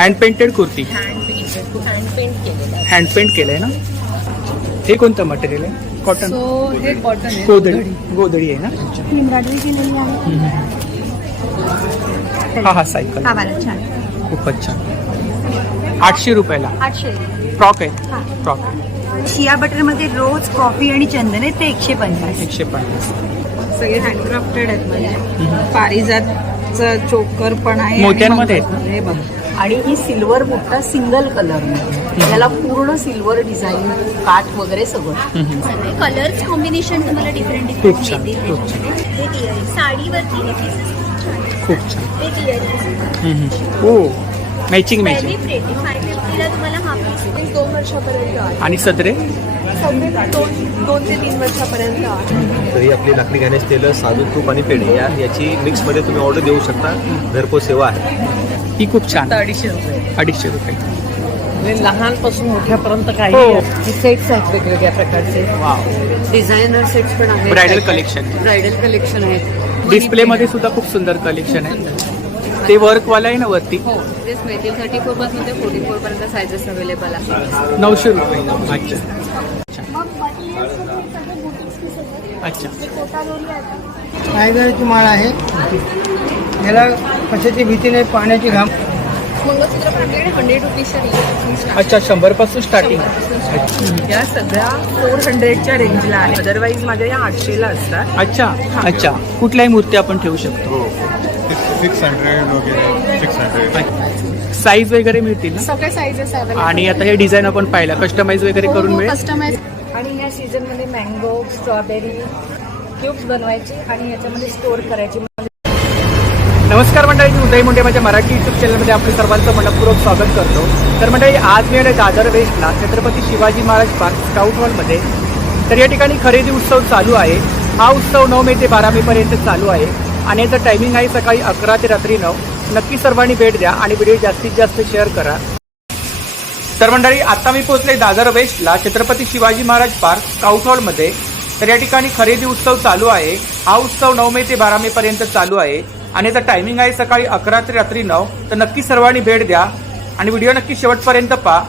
Hand painted kurti, hand paint केलंय ना. हे कोणतं मटेरियल आहे? कॉटन. हे कॉटन आहे. गोधडी आहे ना. एम्ब्रॉयडरी केलेली आहे. हा सायकल हा वाला छान. खूपच छान. 800 रुपयाला 800. फ्रॉक आहे. फ्रॉक आहे. शिया बटर मध्ये रोज कॉफी आणि चंदन आहे ते 150. 150. सगळे हँडक्राफ्टेड आहेत म्हणजे पारिजातचं चोकर पण आहे. मोत्यांमध्ये आहेत ना? हे बघा. आणि ही सिल्वर बुट्टा सिंगल कलर मध्ये, याला पूर्ण सिल्वर डिझाईन, काठ वगैरे सगळं. सगळे कलर्स कॉम्बिनेशन तुम्हाला डिफरंट खूप छान, डिफरंट खूप छान. हे इयरिंग साडीवरती हे पीसेस खूप छान. हे इयरिंग हो, मॅचिंग व्हेरी मॅचिंग. प्रेटी. 550 ला तुम्हाला हा पीस 2 वर्षापर्यंत आणि सदरे सगळे 2 ते 3 वर्षापर्यंत. तरी आपली लाकडी गणेश तेल, साधू तूप आणि पेढे याची मिक्समध्ये तुम्ही ऑर्डर देऊ शकता. घरपोच सेवा आहे. ही खूप छान. 250 रुपये. 250 रुपये. म्हणजे लहानपासून मोठ्यापर्यंत काही हो. सेट्स आहेत वेगवेगळ्या प्रकारचे. वाव. डिझायनर सेट्स पण आहेत. Bridal collection. ब्रायडल कलेक्शन आहेत. डिस्प्ले मध्ये सुद्धा खूप सुंदर कलेक्शन आहे. ते वर्क वाला आहे ना वरती. हो, तेच मिळतील. 34 पासून ते 44 पर्यंत सायझेस अवेलेबल आहेत. 900 रुपये. अच्छा अच्छा. टायगरची माळ आहे. याला कशाची भीती नाही, पाण्याची घाम. मंगळसूत्र पण आपल्याकडे 100 रुपीजच्या अच्छा, 100 पासून स्टार्टिंग. या सगळ्या 400च्या रेंजला आहे. अदरवाईज माझ्या या 800ला असतात. अच्छा अच्छा. कुठल्याही मूर्ती आपण ठेवू शकतो. 600 वगैरे 600. साईज वगैरे मिळतील ना. सगळे साईजेस अवेलेबल. आणि आता हे डिझाईन आपण पाहिलं, कस्टमाइज वगैरे करून मिळेल. कस्टमाइज. आणि या सीझनमध्ये मँगो, स्ट्रॉबेरी क्यूब्स बनवायची आणि याच्यामध्ये स्टोअर करायची. नमस्कार मंडळी, मी उदय मुंडे माझ्या मराठी यूट्यूब चॅनलमध्ये आपलं सर्वांचं मनपूर्वक स्वागत करतो. तर मंडळी, आज मी आले दादर वेस्टला छत्रपती शिवाजी महाराज पार्क स्काउट हॉलमध्ये. तर या ठिकाणी खरेदी उत्सव चालू आहे. हा उत्सव 9 मे ते 12 मे पर्यंत चालू आहे आणि याचं टायमिंग आहे सकाळी 11 ते रात्री 9. नक्की सर्वांनी भेट द्या आणि व्हिडिओ जास्तीत जास्त शेअर करा. तर मंडळी, आता मी पोहोचले दादर वेस्टला छत्रपती शिवाजी महाराज पार्क स्काउट हॉलमध्ये. तर या ठिकाणी खरेदी उत्सव चालू आहे. हा उत्सव 9 मे ते 12 मे पर्यंत चालू आहे आणि याचा टायमिंग आहे सकाळी 11 ते रात्री 9. तर नक्की सर्वांनी भेट द्या आणि व्हिडिओ नक्की शेवटपर्यंत पहा.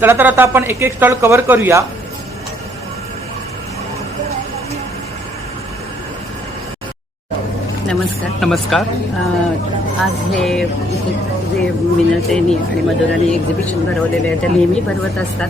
चला तर आता आपण एक एक स्टॉल कव्हर करूया. नमस्कार. नमस्कार. आज हे जे मिनलतेनी आणि मधुराने एक्झिबिशन भरवलेले आहे ते नेहमी भरवत असतात.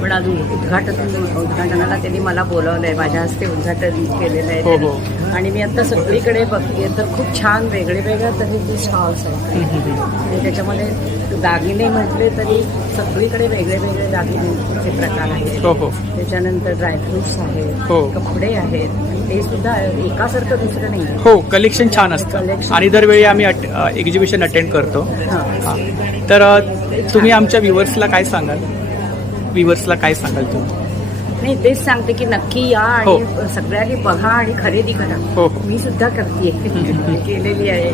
पण आज उद्घाटनाला त्यांनी मला बोलावलं आहे. माझ्या हस्ते उद्घाटन केलेलं आहे हो, त्यांनी. आणि मी आता सगळीकडे बघते तर खूप छान वेगळ्या तऱ्हेचे स्टॉल्स आहेत. आणि त्याच्यामध्ये दागिने म्हटले तरी सगळीकडे वेगळे दागिन्याचे प्रकार आहेत. हो हो त्याच्यानंतर ड्रायफ्रुट्स आहेत, हो. कपडे आहेत. ते सुद्धा एकासारखं दुसरं नाही. हो, कलेक्शन छान असतं आणि दरवेळी आम्ही एक्झिबिशन अटेंड करतो. हां. तर तुम्ही आमच्या व्ह्युअर्सला काय सांगाल? तुम्ही? नाही, तेच सांगते की नक्की या आणि सगळ्यांनी बघा आणि खरेदी करा. हो हो. मी सुद्धा करते केलेली आहे.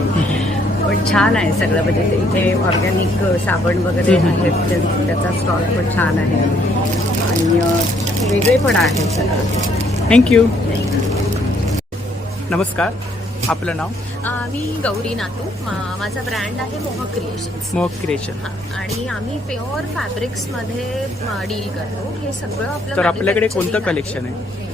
पण छान आहे सगळं. म्हणजे इथे ऑर्गॅनिक साबण वगैरे आहेत. त्याचा स्टॉल पण छान आहे आणि वेगळे पण आहे सगळं. थँक्यू. नमस्कार, आपलं नाव? मी गौरी नातू. माझा ब्रँड आहे मोह क्रिएशन्स. मोह क्रिएशन. आणि आम्ही प्युअर फॅब्रिक्समध्ये डील करतो. हे सगळं आपलं. तर आपल्याकडे कोणतं कलेक्शन आहे?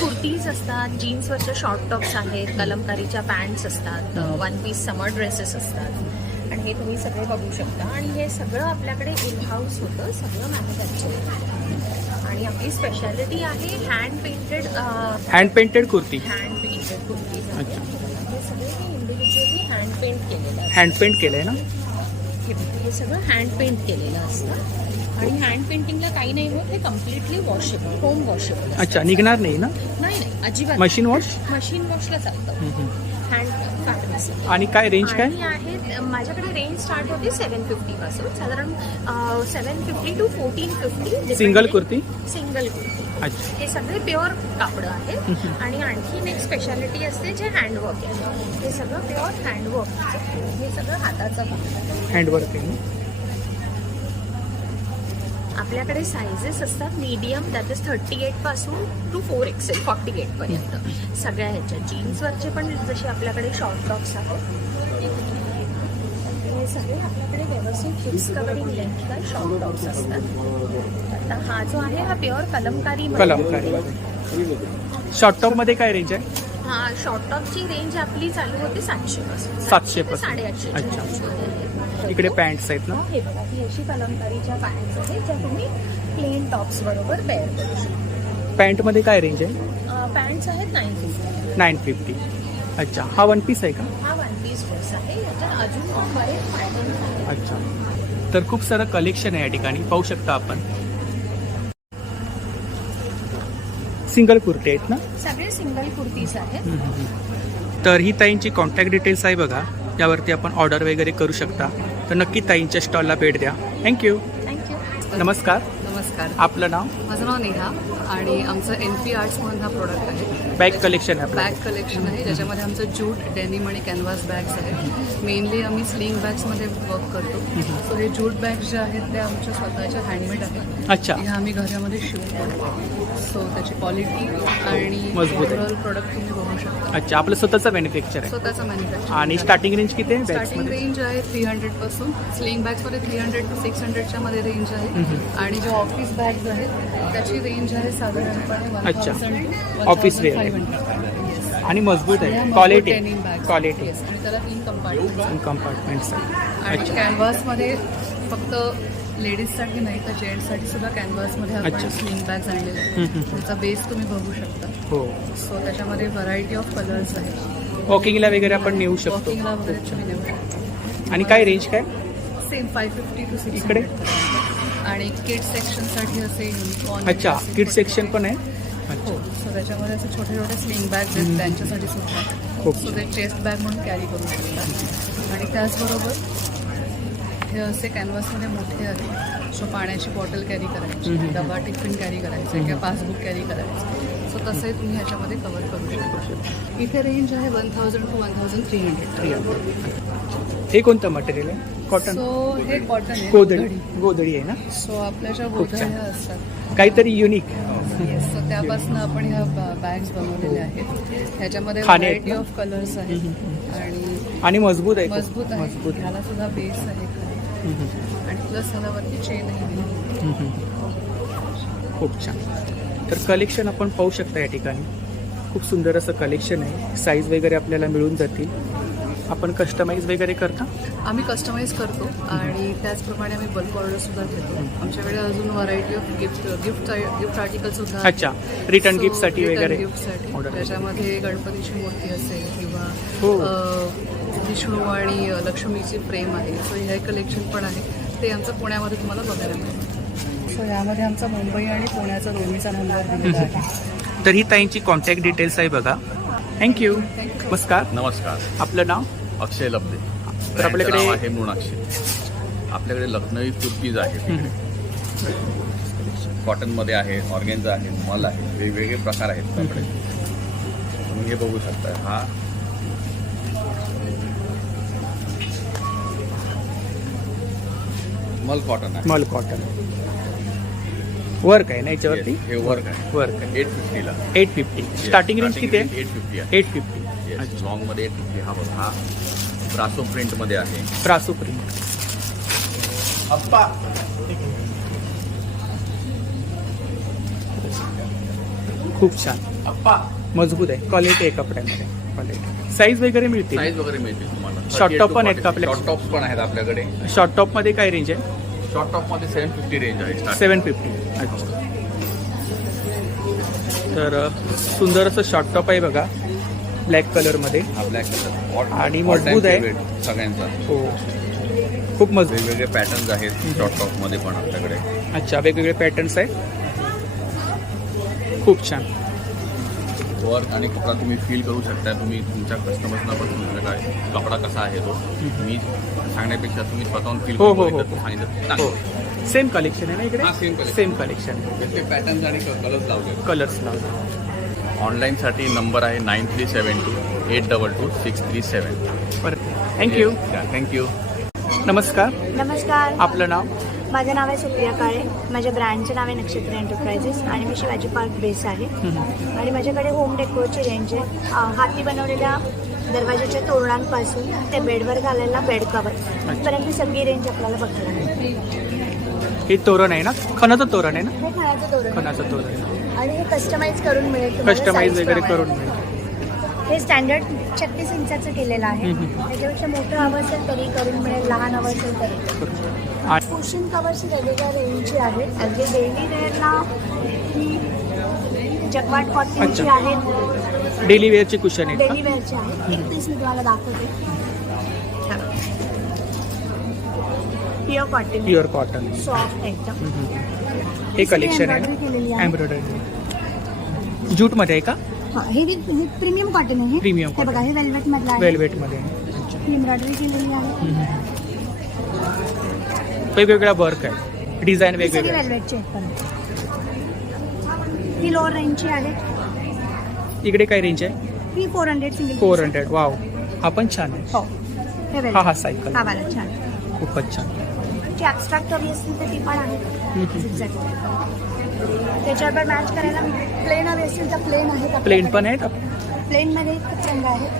कुर्तीज असतात, जीन्सवरच्या शॉर्ट टॉप्स आहेत, कलमकारीच्या पॅन्ट्स असतात, 1 पीस समर ड्रेसेस असतात. आणि हे तुम्ही सगळे बघू शकता. आणि हे सगळं आपल्याकडे इन हाऊस होतं, सगळं मॅन्युफॅक्चरिंग. आणि आपली स्पेशालिटी आहे hand painted kurti. Hand painted kurtis. अच्छा. हे सगळे इंडिव्हिज्युअली हँड पेंट केलेलं आहे. हँड पेंट केलंय ना. हे सगळं हँड पेंट केलेलं असतं. आणि हँड पेंटिंगला काही नाही होत. हे कम्प्लिटली वॉशेबल, होम वॉशेबल. अच्छा, निघणार नाही ना? नाही अजिबात. Machine wash. मशीन वॉशला चालतं हँड फॅब्रिक्स. आणि काय रेंज काय? आणि आहेत माझ्याकडे रेंज स्टार्ट होते 750 पासून, साधारण 750 to 1450. सिंगल कुर्ती. अच्छा. हे सगळे प्युअर कापड आहेत. आणि आणखीन एक स्पेशालिटी असते जे हँडवर्क आहे. हे सगळं प्युअर हँडवर्क. हे सगळं हाताचं काम. हँडवर्क आहे. आपल्याकडे सायझेस असतात मीडियम, दॅट इज 38 पासून टू 4XL 48 पर्यंत सगळ्या ह्याच्या. जीन्सवरचे पण जसे आपल्याकडे शॉर्ट टॉप्स आहेत. हे सगळे आपल्याकडे व्यवस्थित हिप्स कवरिंग लेंथला शॉर्ट टॉप्स असतात. आता हा जो आहे हा प्युअर कलमकारी शॉर्ट टॉप मध्ये काय रेंज आहे? हा शॉर्ट टॉपची रेंज आपली चालू होते 700 पासून 700 ते पासून. 850 अच्छा. इकडे पॅन्ट्स आहेत ना? हे बघा ही अशी कलमकारीच्या पॅन्ट्स आहेत ज्या तुम्ही प्लेन टॉप्स बरोबर पेअर करू शकता. पॅन्ट मध्ये काय रेंज आहे? पॅन्ट्स आहेत 950. 950. अच्छा, हा वन पीस आहे का? हा वन पीस ड्रेस आहे. याच्यात अजून बरेच पॅटर्न्स आहेत. अच्छा, तर खूप सारं कलेक्शन आहे या ठिकाणी, पाहू शकता आपण. सिंगल कुर्ते आहेत ना? सगळे सिंगल कुर्तीज आहेत. तर ही ताईंची कॉन्टॅक्ट डिटेल्स आहे बघा, यावरती आपण ऑर्डर वगैरे करू शकता. तर नक्की ताईंच्या स्टॉलला भेट द्या. थँक्यू. थँक्यू. नमस्कार, नमस्कार, आपलं नाव? माझं नाव नेहा आणि आमचं NP आर्ट्स म्हणून हा प्रोडक्ट आहे. बॅग कलेक्शन आहे बॅग कलेक्शन आहे ज्याच्यामध्ये आमचं जूट, डेनिम आणि कॅनव्हास बॅग्स आहेत. मेनली आम्ही स्लिंग बॅग्समध्ये वर्क करतो. सो हे जूट बॅग्स जे आहेत ते आमच्या स्वतःच्या हँडमेड आहेत. अच्छा, ह्या आम्ही घरामध्ये शिवतो. सो त्याची क्वालिटी आणि मजबूत आहे. ओव्हरऑल प्रोडक्ट तुम्ही बघू शकता. अच्छा, आपलं स्वतःचं मॅन्युफॅक्चर आहे. स्वतःचा मॅन्युफॅक्चर आणि स्टार्टिंग रेंज किती आहे स्टार्टिंग बॅग्समध्ये? रेंज आहे 300 पासून. स्लिंग बॅग्समध्ये 300 to 600च्या मध्ये रेंज आहे. आणि जे ऑफिस बॅग्स आहेत त्याची रेंज आहे साधारणपणे अच्छा. 1000 ऑफिस वेअर आहे. 1500. आणि मजबूत आहे, quality denim bags. Quality Yes. आणि त्याला 3 कंपार्टमेंट्स कंपार्टमेंट्स आहे. आणि अच्छा. कॅनव्हासमध्ये फक्त लेडीजसाठी नाही तर जेंट्ससाठी सुद्धा कॅनव्हासमध्ये अच्छा. आपण स्लिंग बॅग्स आणलेले आहेत. त्याचा बेस तुम्ही बघू शकता. हो, सो त्याच्यामध्ये व्हरायटी ऑफ कलर्स आहेत. वॉकिंगला वगैरे आपण नेऊ शकतो. वॉकिंगला वगैरे तुम्ही नेऊ शकता. आणि काय रेंज काय? सेम 550 to 600 इकडे? आणि किड सेक्शनसाठी असे युनिकॉर्न. अच्छा, किड सेक्शन पण आहे. हो. अच्छा, सो त्याच्यामध्ये असे छोटे छोटे स्लिंग बॅग्स आहेत त्यांच्यासाठी सुद्धा. खूप सो ते चेस्ट बॅग म्हणून कॅरी करू शकता. आणि त्याचबरोबर हे असे कॅनव्हासमध्ये मोठे आहेत. सो पाण्याची बॉटल कॅरी करायची, डबा टिफिन कॅरी करायचं किंवा पासबुक कॅरी करायचं. सो तसंही तुम्ही ह्याच्यामध्ये कव्हर करू शकता. इथे रेंज आहे 1000 to 1300. हे कोणतं मटेरियल आहे? कॉटन? सो हे कॉटन आहे. गोधडी आहे ना? सो आपल्या ज्या खूप छान. गोधड्या असतात काहीतरी युनिक. येस, सो त्यापासून आपण ह्या बॅग्स बनवलेल्या आहेत. ह्याच्यामध्ये खाणे आहेत व्हरायटी ना? ऑफ कलर्स आहेत. आणि मजबूत आहे खूप. मजबूत आहे. ह्याला सुद्धा बेस आहे खाली. आणि प्लस ह्यालावरती चेनही दिली. खूप छान. तर कलेक्शन आपण पाहू शकता या ठिकाणी. खूप सुंदर असं कलेक्शन आहे. साईज वगैरे आपल्याला मिळून जातील. आपण कस्टमाइज वगैरे करता? आम्ही कस्टमाइज करतो आणि त्याचप्रमाणे आम्ही बल्क ऑर्डर सुद्धा घेतो. आमच्याकडे अजून व्हरायटी ऑफ गिफ्ट आर्टिकल सुद्धा आहेत. अच्छा, रिटर्न गिफ्टसाठी वगैरे गिफ्टसाठी ऑर्डर. त्याच्यामध्ये गणपतीची मूर्ती असेल हो. किंवा विष्णू आणि लक्ष्मीची प्रेम आहे. सो हे कलेक्शन पण आहे. ते आमचं पुण्यामध्ये तुम्हाला बघायला मिळेल. सो यामध्ये आमचा मुंबई आणि पुण्याचा दोन्हीचा नंबर दिलेला आहे. तर ही ताईंची कॉन्टॅक्ट डिटेल्स आहे बघा. थँक्यू. नमस्कार, नमस्कार, आपलं नाव? अक्षय लब्धे. तर आपल्याकडे- नाव आहे मृणाक्षी. आपल्याकडे लखनवी कुर्तीज आहेत. कॉटनमध्ये आहे, ऑर्गेन्झा आहे, मल आहे, वेगवेगळे प्रकार आहेत आपल्याकडे. तुम्ही हे बघू शकता. हा मल कॉटन आहे. मल कॉटन वर्क आहे ना याच्यावरती? Yes, हे वर्क आहे. वर्क आहे. 850 ला. 850. स्टार्टिंग रेंज किती आहे? 850 आहे. 850. लॉंग मध्ये 850. हा बघा, हा ब्रासो प्रिंट मध्ये आहे. ब्रासो प्रिंट. खूप छान, मजबूत आहे. क्वालिटी आहे कपड्यामध्ये. क्वालिटी, साईज वगैरे मिळते. साईज वगैरे मिळतील तुम्हाला. Short top पण आहेत का आपल्याकडे? शॉर्ट टॉप्स पण आहेत आपल्याकडे. शॉर्ट टॉप मध्ये काय रेंज आहे? शॉर्ट टॉप मध्ये 750 रेंज आहे. starting. 750. अच्छा. तर सुंदर असं शॉर्ट टॉप आहे बघा, ब्लॅक कलरमध्ये. हा ब्लॅक कलर आणि मजबूत आहे. सगळ्यांचा. हो, खूप मजबूत. वेगवेगळे पॅटर्न्स आहेत शॉर्ट टॉप मध्ये पण आपल्याकडे. अच्छा, वेगवेगळे पॅटर्न्स आहेत. खूप छान. वर्क आणि कपडा तुम्ही फील करू शकता. तुम्ही तुमच्या कस्टमर्सना पण तुमचा काय कपडा कसा आहे तो मी सांगण्यापेक्षा तुम्ही स्वतःहून फील हो, करून हो, बघितलं तर सांगितलं हो, चांगलं. सेम कलेक्शन आहे ना इकडे? हा, same collection. Same collection. ते पॅटर्न्स आणि कलर्स लावले. कलर्स लावले. ऑनलाईनसाठी नंबर आहे 9372826337. परत थँक्यू. थँक्यू. नमस्कार, नमस्कार, आपलं नाव? माझं नाव आहे सुप्रिया काळे. माझ्या ब्रँडचं नाव आहे नक्षत्र एंटरप्राइजेस आणि मी शिवाजी पार्क बेस आहे. आणि माझ्याकडे होम डेकोरची रेंज आहे. हाती बनवलेल्या दरवाजाच्या तोरणांपासून ते बेडवर घालायला बेड कवर इथपर्यंत सगळी रेंज आपल्याला बघायला मिळते. हे तोरण आहे ना, खणाचं तोरण आहे ना, हे खाण्याचं तोरण खणाचं तोरण आहे. आणि हे कस्टमाइज करून मिळेल तुम्हाला कस्टमाइज size वगैरे प्रमाणे. करून मिळेल. हे स्टँडर्ड 36 इंचाचं केलेलं आहे. त्याच्यापेक्षा मोठं हवं असेल तरी करून मिळेल, लहान हवं असेल तरी. आणि कुशन कवर्स वेगवेगळ्या रेंजची आहेत. अगदी डेली वेअरला ही जगवाट कॉटनची आहेत. डेली वेअरची कुशन आहेत डेली वेअरची आहेत. एक पीस मी तुम्हाला दाखवते. Pure cotton, pure cotton. Soft एकदम. हे कलेक्शन आहे embroidery केलेली ना, आहे. एम्ब्रॉयडरी जूटमध्ये आहे का? हा, हे प्रीमियम कॉटन आहे. Premium हे बघा, हे वेल्वेट मधलं आहे. वेल्वेटमध्ये. एम्ब्रॉयडरी केलेली आहे. वेगवेगळ्या वर्क आहे, डिझाईन ही सगळी वेगवेगळे. वेल्वेटची आहेत पण. ही लोअर रेंजची आहे. इकडे काय रेंज आहे? ही 400 सिंगल. 400. वाव, हा पण छान आहे. हो, हे हा velvet. सायकल हा वाला छान. खूपच छान. जी ॲबस्ट्रॅक्ट हवी असतील तर ती पण आहे. Zigzag. त्याच्यावर मॅच करायला प्लेन हवी असतील तर प्लेन आहेत. प्लेन पण आहेत. प्लेनमध्ये खूप रंग आहेत.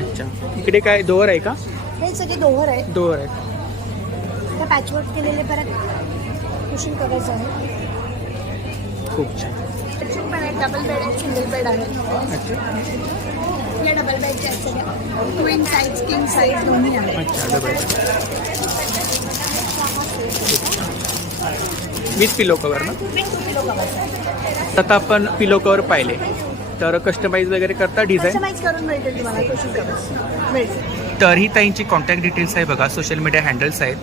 अच्छा, इकडे काय दोर आहे का? हे सगळे दोहर आहेत. दोर आहे. तर पॅचवर्क केलेले परत कुशन कवर्स आहे. खूप छान. पण आहे, डबल बेड आहे, सिंगल बेड आहे. अच्छा या डबल बेडचे आहेत सगळ्या. ट्विन साईज, किंग साईज दोन्ही आहेत. अच्छा, डबल विथ पिलो कवर ना. आता आपण पिलो कवर पाहिले, तर कस्टमाइज वगैरे करता डिझाईन. कस्टमाइज करून मिळतील तुम्हाला कुशन कवर्स मिळतील. तर ही ताईंची कॉन्टॅक्ट डिटेल्स आहे बघा, सोशल मीडिया हँडल्स आहेत,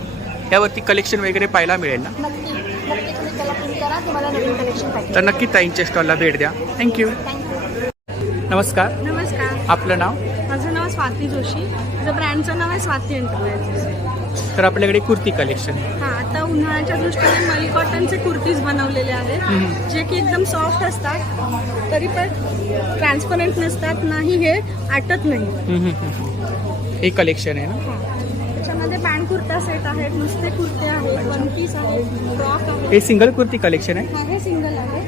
यावरती कलेक्शन वगैरे पाहायला मिळेल ना. नक्की नक्की तुम्ही त्याला फोन करा, तुम्हाला नवीन कलेक्शन पाहिजे. तर नक्की ताईंच्या स्टॉलला भेट द्या. थँक्यू. नमस्कार, नमस्कार, आपलं नाव? माझं नाव स्वाती जोशी. माझं ब्रँडचं नाव आहे स्वाती एंटरप्राइजेस. तर आपल्याकडे कुर्ती कलेक्शन आहे. हां, आता उन्हाळ्याच्या दृष्टीने मल कॉटनचे कुर्तीज बनवलेले आहेत, जे की एकदम सॉफ्ट असतात, तरी पण ट्रान्सपरंट नसतात, नाही हे आटत नाही. हे कलेक्शन आहे ना. त्याच्यामध्ये पॅन्ट कुर्ता सेट आहेत, नुसते कुर्ते आहेत, वन पीस आहेत, फ्रॉक आहे. हे सिंगल कुर्ती कलेक्शन आहे. हा, हे सिंगल आहे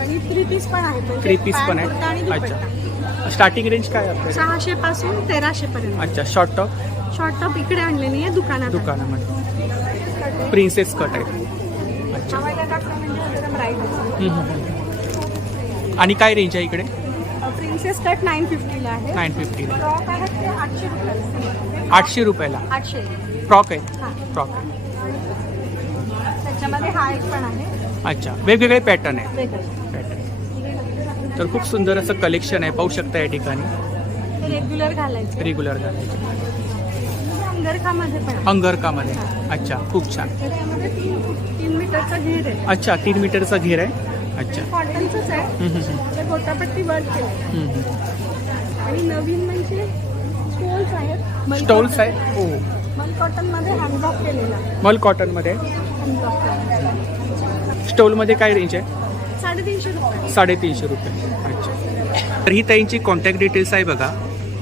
आणि 3 पीस पण आहेत. म्हणजे 3 पीस पण पॅन्ट, कुर्ता आणि आहे. दुपट्टा. अच्छा, स्टार्टिंग रेंज काय आहे आपल्याकडे? 600 पासून 1300 पर्यंत. अच्छा, शॉर्ट टॉप शॉर्ट टॉप इकडे आणलेली आहे दुकानात. दुकानामध्ये प्रिन्सेस कट आहे. अच्छा. आणि काय रेंज आहे इकडे? प्रिन्सेस कट 950 ला आहे. 950. फ्रॉक आहेत ते 800 रुपयाला. 800 रुपयाला 800. फ्रॉक आहे. हां. फ्रॉक आहे. त्याच्यामध्ये हा एक पण आहे अच्छा, वेगवेगळे पॅटर्न आहे. वेगळं. पॅटर्न तर खूप सुंदर असं कलेक्शन आहे, पाहू शकता या ठिकाणी. ते रेग्युलर घालायचं. रेग्युलर घालायचे. अंगरखामध्ये पण आहे. अंगरकामध्ये. अच्छा, खूप छान. त्याच्यामध्ये 3 मीटरचा घेर आहे. अच्छा, 3 मीटरचा घेर आहे. अच्छा. कॉटनचंच आहे. त्याच्या गोटापट्टी वर्क केली. आणि नवीन म्हणजे स्टोल्स आहेत. स्टॉल्स आहे. हो, मल कॉटनमध्ये हँडबॉक केलेला आहे. मल कॉटनमध्ये. हँडबॉक केलेला. स्टॉलमध्ये काय रेंज आहे? 350 रुपये. 350 रुपये. अच्छा. तर ही ताईंची कॉन्टॅक्ट डिटेल्स आहे बघा,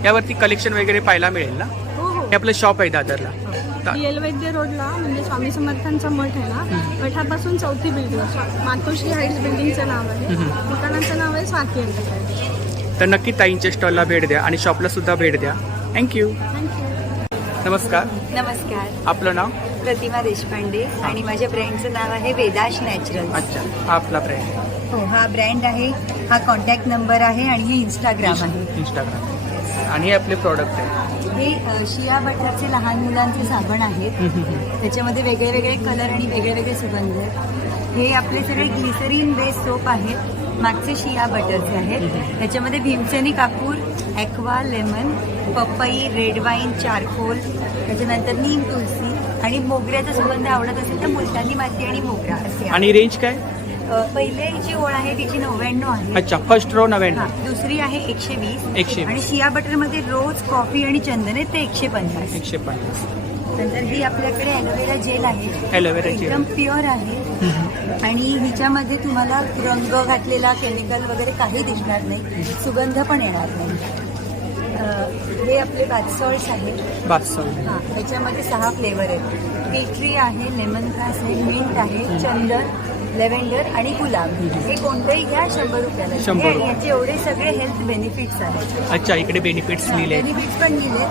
यावरती कलेक्शन वगैरे पाहायला मिळेल ना. हो हो. हे आपलं शॉप आहे दादरला. DL वैद्य रोडला म्हणजे स्वामी समर्थांचा मठ आहे ना, मठापासून 4थी बिल्डिंग, मातोश्री हाईट्स बिल्डिंगचं नाव आहे. दुकानाचं नाव आहे स्वाती एंटरप्राइजेस. तर नक्की ताईंच्या स्टॉलला भेट द्या आणि शॉपला सुद्धा भेट द्या. थँक्यू. थँक्यू. नमस्कार, नमस्कार, आपलं नाव? प्रतिमा देशपांडे आणि माझ्या ब्रँडचं नाव आहे वेदाश नॅचरल. अच्छा, हा आपला ब्रँड. हो, हा ब्रँड आहे, हा कॉन्टॅक्ट नंबर आहे आणि हे इंस्टाग्राम आहे. इंस्टाग्राम. आणि हे आपले प्रॉडक्ट आहे. हे शिया बटरचे लहान मुलांचे साबण आहेत. त्याच्यामध्ये वेगळे वेगळे कलर आणि वेगळे वेगळे सुगंध आहेत. हे आपले सगळे ग्लिसरीन बेस सोप आहेत. मागचे शिया बटरचे आहेत. त्याच्यामध्ये भीमसेनी कापूर, ॲक्वा, लेमन, पपई, रेड वाईन, चारकोल, त्याच्यानंतर नीम तुलसी आणि मोगऱ्याचा सुगंध आवडत असेल तर मुलतानी माती आणि मोगरा असे. आणि रेंज काय? पहिले जी ओळ आहे तिची 99 आहे. अच्छा, फर्स्ट रो 99. हां, दुसरी आहे 120. 120. आणि शिया बटरमध्ये रोज, कॉफी आणि चंदन आहे ते 150. 150. नंतर ही आपल्याकडे ॲलोवेरा जेल आहे. Aloe vera gel. एकदम प्युअर आहे आणि हिच्यामध्ये तुम्हाला रंग घातलेला केमिकल वगैरे काही दिसणार नाही, सुगंध पण येणार नाही. हे आपले बाथ सॉल्ट्स आहेत. Bath salt. हां, ह्याच्यामध्ये 6 फ्लेवर आहेत. केटरी आहे, लेमन ग्रास आहे, मिंट आहे, चंदन, लेव्हेंडर आणि गुलाब हे कोणतंही घ्या 100 रुपयाला. 100 रुपये. याचे एवढे सगळे हेल्थ बेनिफिट्स आहेत. अच्छा, इकडे बेनिफिट्स लिहिले आहेत. बेनिफिट्स पण लिहिले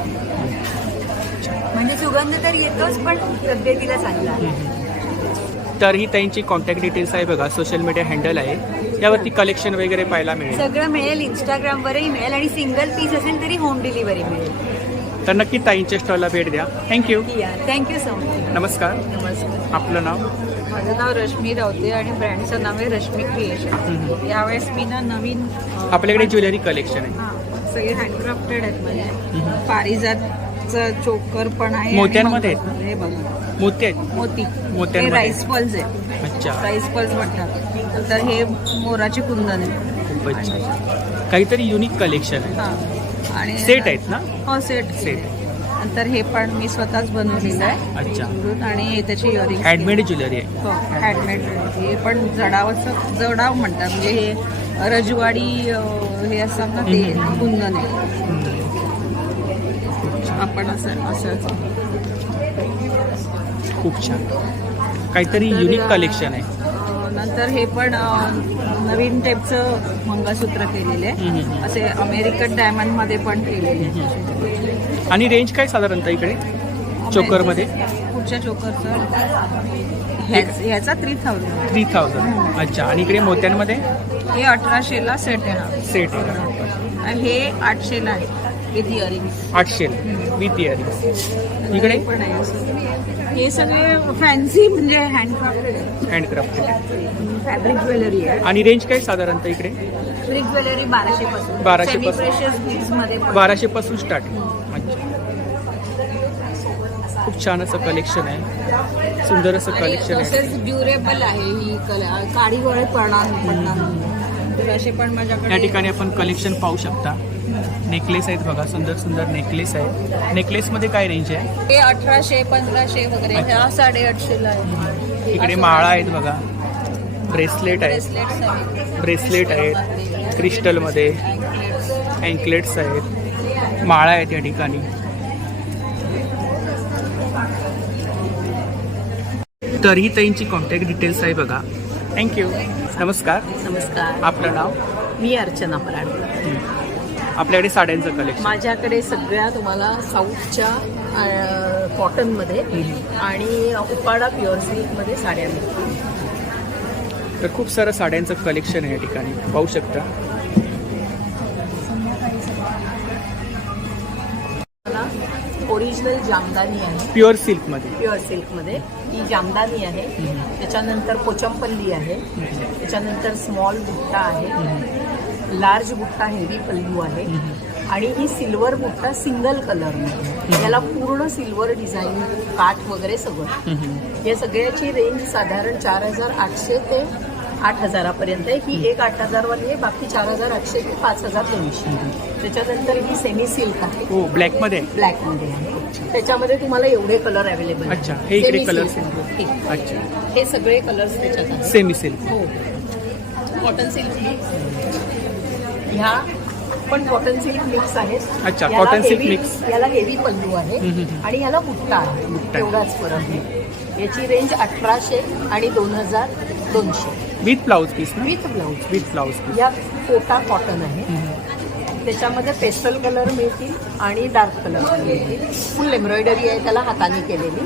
म्हणजे सुगंध तर येतोच पण तब्येतीला चांगला आहे. तर ही त्यांची कॉन्टॅक्ट डिटेल्स आहे बघा, सोशल मीडिया हँडल आहे, यावरती कलेक्शन वगैरे पाहायला मिळेल. सगळं मिळेल, इंस्टाग्रामवरही मिळेल आणि सिंगल पीस असेल तरी होम डिलिव्हरी मिळेल. तर नक्की ताईंच्या स्टॉलला भेट द्या. थँक्यू. Thank you so much. नमस्कार. नमस्कार. आपलं नाव? माझं नाव रश्मी रावते आणि ब्रँडचं नाव आहे रश्मी क्रिएशन. यावेळेस मी ना नवीन आपल्याकडे ज्वेलरी कलेक्शन आहे. हां, सगळे हँडक्राफ्टेड आहेत म्हणजे पारिजातचं चोकर पण आहे आणि मोत्यांमध्ये आहेत? मंगळसूत्र. हे बघा मोती आहेत. मोती, मोत्यांमध्ये. हे राईस पल्स आहे. अच्छा, राईस पल्स म्हणतात. तर हे मोराचे कुंदन आहे. खूपच छान. काहीतरी युनिक कलेक्शन आहे. हां, आणि सेट आहेत ना? हो, सेट. नंतर हे पण मी स्वतःच बनवलेलं आहे. अच्छा, आणि त्याची इयरिंग हँडमेड ज्वेलरी आहे. हो, हँडमेड. हे पण जडाव म्हणतात म्हणजे हे रजवाडी हे असतात ना ते कुंदन आहे. आपण असं खूप छान, काहीतरी युनिक कलेक्शन आहे. नंतर हे पण नवीन टाईपचं मंगळसूत्र केलेले आहे. असे अमेरिकन डायमंडमध्ये पण केलेले आहे. आणि रेंज काय साधारणतः इकडे चोकरमध्ये? पुढच्या चोकरचं ह्याचा 3000. 3000. अच्छा, आणि इकडे मोत्यांमध्ये? हे 1800ला सेट आहे. सेट आहे. आणि हे 800ला आहे विथ इयरिंग्स. 800 with earrings. इकडे पण आहे. हे सगळे फॅन्सी म्हणजे हँडक्राफ्टेड हँडक्राफ्ट. फॅब्रिक ज्वेलरी आहे. आणि रेंज काय साधारणतः इकडे? फॅब्रिक ज्वेलरी 1200 पासून. 1200 पासून. प्रेशियस बीड्स मध्ये 1200 पासून स्टार्ट. अच्छा, खूप छान असं कलेक्शन आहे, सुंदर असं कलेक्शन आहे. तसेच ड्युरेबल आहे ही कला, काडी गोळे पडणार. तर असे पण या माझ्याकडे ठिकाणी आपण कलेक्शन पाहू शकता. नेकलेस आहेत बघा, सुंदर सुंदर नेकलेस आहे. नेकलेसमध्ये काय रेंज आहे? हे 1800, 1500 वगैरे. ह्या 850ला आहे. इकडे माळा आहेत बघा, ब्रेसलेट आहेत, ब्रेसलेट्स आहेत. ब्रेसलेट आहेत क्रिस्टलमध्ये, अँकलेट्स आहेत, माळा आहेत या ठिकाणी. तरीही ताईंची कॉन्टॅक्ट डिटेल्स आहे बघा. थँक्यू. नमस्कार. नमस्कार. आपलं नाव? मी अर्चना पराडकर. आपल्याकडे साड्यांचं कलेक्शन? माझ्याकडे सगळ्या तुम्हाला साऊथच्या कॉटनमध्ये आणि उपाडा प्युअर सिल्कमध्ये साड्या मिळतात. तर खूप सारं साड्यांचं कलेक्शन आहे या ठिकाणी, पाहू शकता. ओरिजिनल जामदानी आहे, प्युअर सिल्कमध्ये. प्युअर सिल्कमध्ये ही जामदानी आहे. त्याच्यानंतर पोचमपल्ली आहे. त्याच्यानंतर स्मॉल बुट्टा आहे, लार्ज बुट्टा हेवी पल्लू आहे आणि ही सिल्वर बुट्टा सिंगल कलरमध्ये. याला पूर्ण सिल्वर डिझाईन, काठ वगैरे सगळं. या सगळ्याची रेंज साधारण 4800 ते 8000पर्यंत आहे. ही एक 8000वाली आहे, बाकी 4800 ते 5200. त्याच्यानंतर ही सेमी सिल्क आहे. हो, ब्लॅकमध्ये? ब्लॅकमध्ये आहे. त्याच्यामध्ये तुम्हाला एवढे कलर अवेलेबल. अच्छा, हे इकडे कलर. अच्छा, हे सगळे कलर्स त्याच्यात आहेत. Semi silk. हो, कॉटन सिल्क मिक्स. ह्या पण कॉटन सिल्क मिक्स आहेत. अच्छा, याला कॉटन सिल्क heavy- मिक्स. याला हेवी पल्लू आहे आणि ह्याला बुट्टा आहे. बुट्टा. एवढाच फरक आहे. याची रेंज 1800 आणि 2200 विथ ब्लाऊज पीस ना? With blouse. With blouse piece. या कोटा कॉटन आहे. त्याच्यामध्ये पेस्टल कलर मिळतील आणि डार्क कलर मिळतील. फुल एम्ब्रॉयडरी आहे त्याला हाताने केलेली.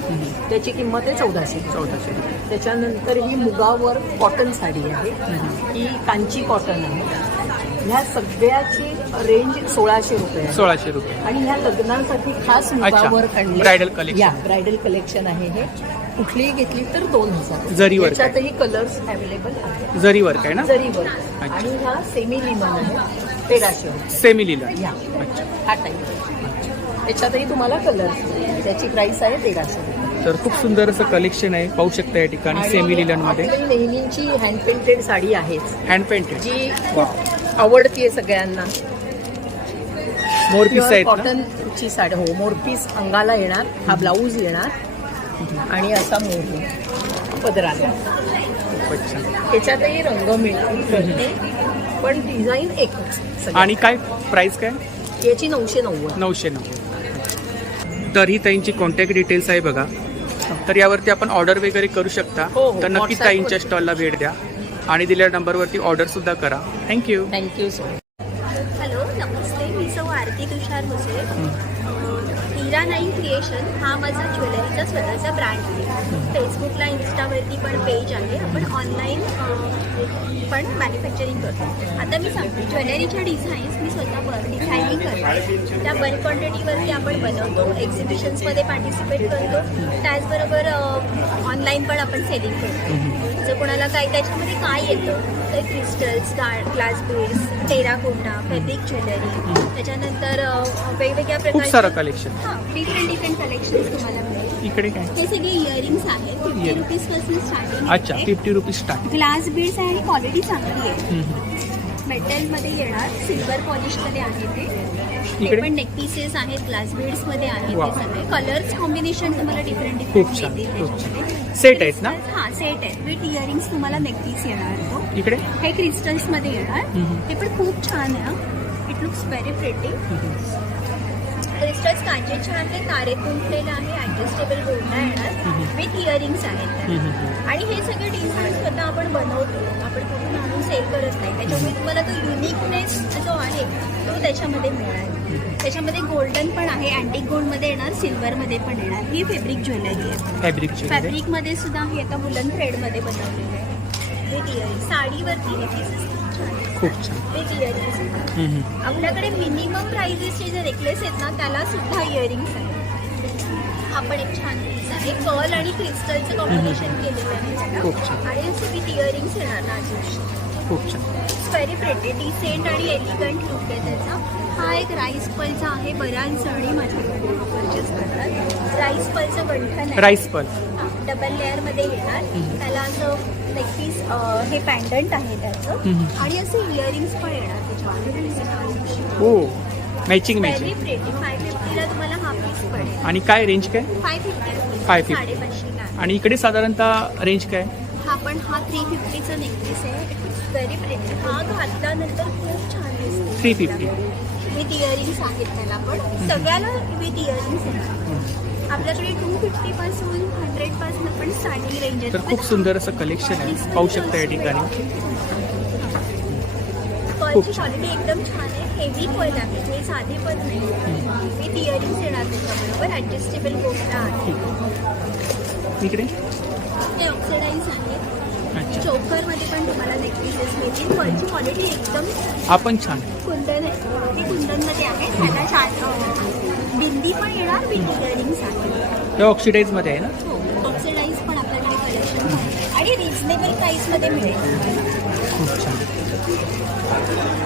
त्याची किंमत आहे 1400. 1400. त्याच्यानंतर ही मुगावर कॉटन साडी आहे. ही कांची कॉटन आहे. ह्या सगळ्याची रेंज 1600 रुपये आहे. 1600 रुपये. आणि ह्या लग्नासाठी खास मुगावर काढले ब्रायडल कलेक्शन. या ब्रायडल कलेक्शन आहे हे. कुठलीही घेतली तर 2000. जरी वर्क आहे. त्याच्यातही कलर्स अवेलेबल आहेत. जरी वर्क आहे ना? जरी वर्क. आणि ह्या सेमी लिमन आहे 1300 रुपये. सेमी लिला. या अच्छा, हा टाईप. त्याच्यातही तुम्हाला कलर्स. त्याची प्राइस आहे 1300 रुपये. तर खूप सुंदर असं कलेक्शन आहे, पाहू शकता या ठिकाणी. सेमी लिलनमध्ये आपली नेहमीची हँड पेंटेड साडी आहे हँड पेंटेड. जी आवडतीये सगळ्यांना. मोरपीस आहेत ना? कॉटनची साडी. हो, मोरपीस अंगाला येणार. हा ब्लाऊज येणार आणि असा मोर पदराला. खूपच छान. त्याच्यातही रंग मिळतील पण डिझाईन एकच सगळी. आणि काय प्राइस काय? याची 990. 990. तर ही त्यांची कॉन्टॅक्ट डिटेल्स आहे बघा. तर यावरती आपण ऑर्डर वगैरे करू शकता. हो, हो. तर नक्कीच WhatsApp ताईंच्या स्टॉलला भेट द्या आणि दिलेल्या नंबरवरती ऑर्डर सुद्धा करा. थँक्यू. थँक्यू सो हॅलो नमस्ते मी सौ आरती तुषार भुसे. हीरा नाईन क्रिएशन हा माझा ज्वेलरीचा स्वतःचा ब्रँड आहे. फेसबुकला इन्स्टावरती पण पेज आहे. आपण ऑनलाईन पण मॅन्युफॅक्चरिंग करतो. आता मी सांगते ज्वेलरीच्या डिझाईन्स मी स्वतः डिझायनिंग करते. त्या बल्क क्वांटिटीवरती आपण बनवतो. एक्झिबिशन्समध्ये पार्टिसिपेट करतो. त्याचबरोबर ऑनलाईन पण आपण सेलिंग करतो. जर कोणाला काही त्याच्यामध्ये काय येतं तर crystals, glass beads, terracotta, fabric jewellery, त्याच्यानंतर वेगवेगळ्या खूप सारं प्रकारचे कलेक्शन. डिफरंट कलेक्शन्स तुम्हाला मिळेल. इकडे काय? हे सगळे इयरिंग्स आहेत. 50 Earrings. रुपीजपासून स्टार्टिंग. अच्छा, 50 रुपीज स्टार्ट. ग्लास बीड्स आहे आणि क्वालिटी चांगली आहे. मेटलमध्ये येणार, सिल्वर पॉलिशमध्ये आहे ते. हे इकडे? पण नेक पीसेस आहेत, ग्लास बीड्समध्ये आहेत वा. ते सगळे. कलर्स कॉम्बिनेशन तुम्हाला डिफरंट खूप छान, खूप छान. Set आहेत ना? हां सेट आहेत. विथ इयरिंग्स तुम्हाला नेक पीस येणार तो. इकडे हे क्रिस्टल्समध्ये येणार. हे पण खूप छान आहे. It looks very pretty. Crystals काचेचे आहे, तारे गुंतलेले आहे, ॲडजस्टेबल गोल्डा येणार विथ इयरिंग्स आहेत त्यात. आणि हे सगळे डिझाईन स्वतः आपण बनवतो. आपण कुठून आणून सेल करत नाही. त्याच्यामुळे तुम्हाला तो युनिकनेस जो आहे तो त्याच्यामध्ये मिळणार. त्याच्यामध्ये गोल्डन पण आहे, अँटिक गोल्डमध्ये येणार, सिल्वरमध्ये पण येणार. ही फॅब्रिक ज्वेलरी आहे. फॅब्रिकची. फॅब्रिकमध्ये सुद्धा हे आता वुलन थ्रेडमध्ये बनवलेलं आहे विथ इयरिंग. साडीवरती हे पीसेस खूप छान. With earrings. आपल्याकडे मिनिमम प्राइजेसचे जे नेकलेस आहेत ना त्याला सुद्धा इयरिंग्स आहेत. हा पण एक छान पीस आहे. कर्ल आणि क्रिस्टलचं कॉम्बिनेशन केलेलं आहे त्याला. खूप छान. आणि असं विथ इयरिंग्स येणार नाजूक. खूप छान. व्हेरी प्रिटी, डिसेंट आणि एलिगंट लुक आहे त्याचा. हा एक राईस पलचा आहे. बऱ्याच जणी माझ्याकडे परचेस करतात. राईस पलचं गंठन आहे. राईस पण. डबल लेअरमध्ये येणार. त्याला असं नेक पीस हे पॅन्डंट आहे त्याचं. आणि असे इयरिंग्स पण येणार त्याच्यामध्ये. हो, मॅचिंग व्हेरी मॅचिंग. प्रिटी. 550ला तुम्हाला हा पीस पडेल. आणि काय रेंज काय? 550 550. 550. आणि इकडे साधारणतः रेंज काय? हा पण हा 350चा नेकलेस आहे. It's very pretty. हा घातल्यानंतर खूप छान दिसतो. 350. विथ इयरिंग्स आहेत त्याला पण. सगळ्याला विथ इयरिंग्स येणार. आपल्याकडे 250 पासून 100 पासून पण स्टार्टिंग रेंज आहे. तर खूप सुंदर असं कलेक्शन आहे, पाहू शकता या ठिकाणी. पर्लची क्वालिटी एकदम छान आहे. हेवी पर्ल आहे, हे साधे पर्ल नाही. विथ इयरिंग्स येणार त्याच्याबरोबर. ॲडजस्टेबल गोल्डा आहे. इकडे ते ऑक्सिडाईज आहेत. अच्छा. चोकरमध्ये पण तुम्हाला नेक पीसेस मिळतील. पर्लची क्वालिटी एकदम हा पण छान. कुंदन आहे. ते कुंदनमध्ये आहे. त्याला छान बिंदी पण येणार विथ इयरिंग्स आहे. हे ऑक्सिडाईजमध्ये आहे ना? हो, ऑक्सिडाईज पण आपल्याकडे कलेक्शन आहे आणि रिझनेबल प्राईसमध्ये मिळेल. खूप छान.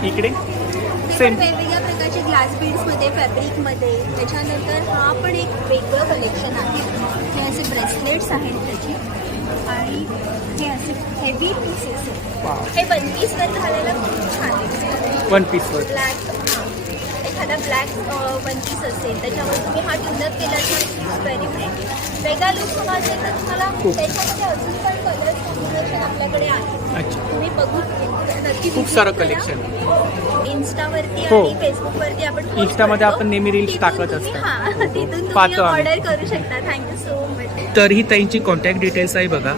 इकडे ते सेम. पण वेगवेगळ्या प्रकारचे ग्लास बीड्समध्ये, फॅब्रिकमध्ये. त्याच्यानंतर हा पण एक वेगळं कलेक्शन आहे. हे असे ब्रेसलेट्स आहेत त्याची. आणि हे असे हेवी पीसेस आहेत. हे 1 पीसवर घालायला खूप छान आहे. 1 पीसवर. ब्लॅक, एखादा ब्लॅक 1 पीस असेल त्याच्यावर तुम्ही हा ट्यूनअप केला तर व्हेरी प्रिटी. वेगळा लुक हवा असेल तर तुम्हाला त्याच्यामध्ये अजून पण कलर कॉम्बिनेशन आपल्याकडे आहे. अच्छा. तुम्ही बघू नक्की. खूप सारं कलेक्शन. इन्स्टावरती हो. आणि फेसबुकवरती आपण post इन्स्टामध्ये करतो. आपण नेहमी रील्स तिथून टाकत तुम्ही- असतो. हां, तिथून तुम्ही पाहतो आम्ही. ऑर्डर करू शकता. Thank you so much. तर ही ताईंची कॉन्टॅक्ट डिटेल्स आहे बघा.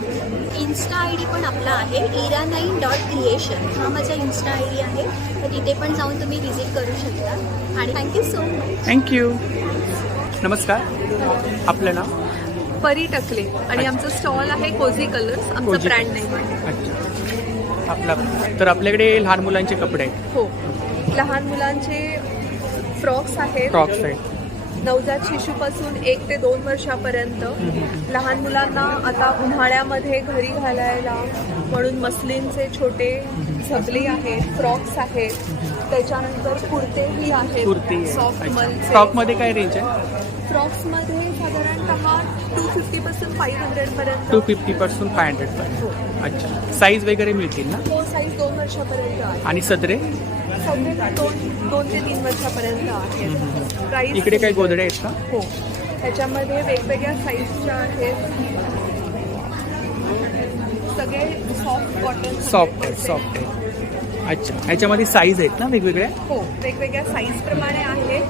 इन्स्टा आय डी पण आपला आहे ira9.creation. हा माझा इन्स्टा आय डी आहे. तर तिथे पण जाऊन तुम्ही व्हिजिट करू शकता. आणि थँक्यू सो मच. थँक्यू. नमस्कार, आपलं नाव? परी टकले आणि आमचं स्टॉल आहे कोझी कलर्स. आमचं कोझी ब्रँड नेम आहे. अच्छा. आपला तर आपल्याकडे लहान मुलांचे कपडे आहेत. हो, लहान मुलांचे फ्रॉक्स आहेत. फ्रॉक्स आहेत. नवजात शिशूपासून 1 ते 2 वर्षापर्यंत. लहान मुलांना आता उन्हाळ्यामध्ये घरी घालायला म्हणून मस्लिनचे छोटे झबली आहेत, फ्रॉक्स आहेत. त्याच्यानंतर कुर्तेही आहेत. कुर्ती सॉफ्ट आहे. मलचे. फ्रॉकमध्ये काय रेंज आहे? फ्रॉक्समध्ये साधारणतः 250 पासून 500 पर्यंत. 250 पासून 500 हो. अच्छा. साईज वगैरे मिळतील ना? हो, साईज 2 वर्षापर्यंत आहे. आणि सदरे? सध्या 2 ते 3 वर्षापर्यंत आहेत. प्राईस इकडे काही गोधडे आहेत का? हो, त्याच्यामध्ये वेगवेगळ्या साईजच्या आहेत. सगळे सॉफ्ट कॉटन. सॉफ्ट आहे, सॉफ्ट आहे. अच्छा. ह्याच्यामध्ये साईज आहेत ना वेगवेगळ्या? हो, वेगवेगळ्या साईजप्रमाणे आहेत.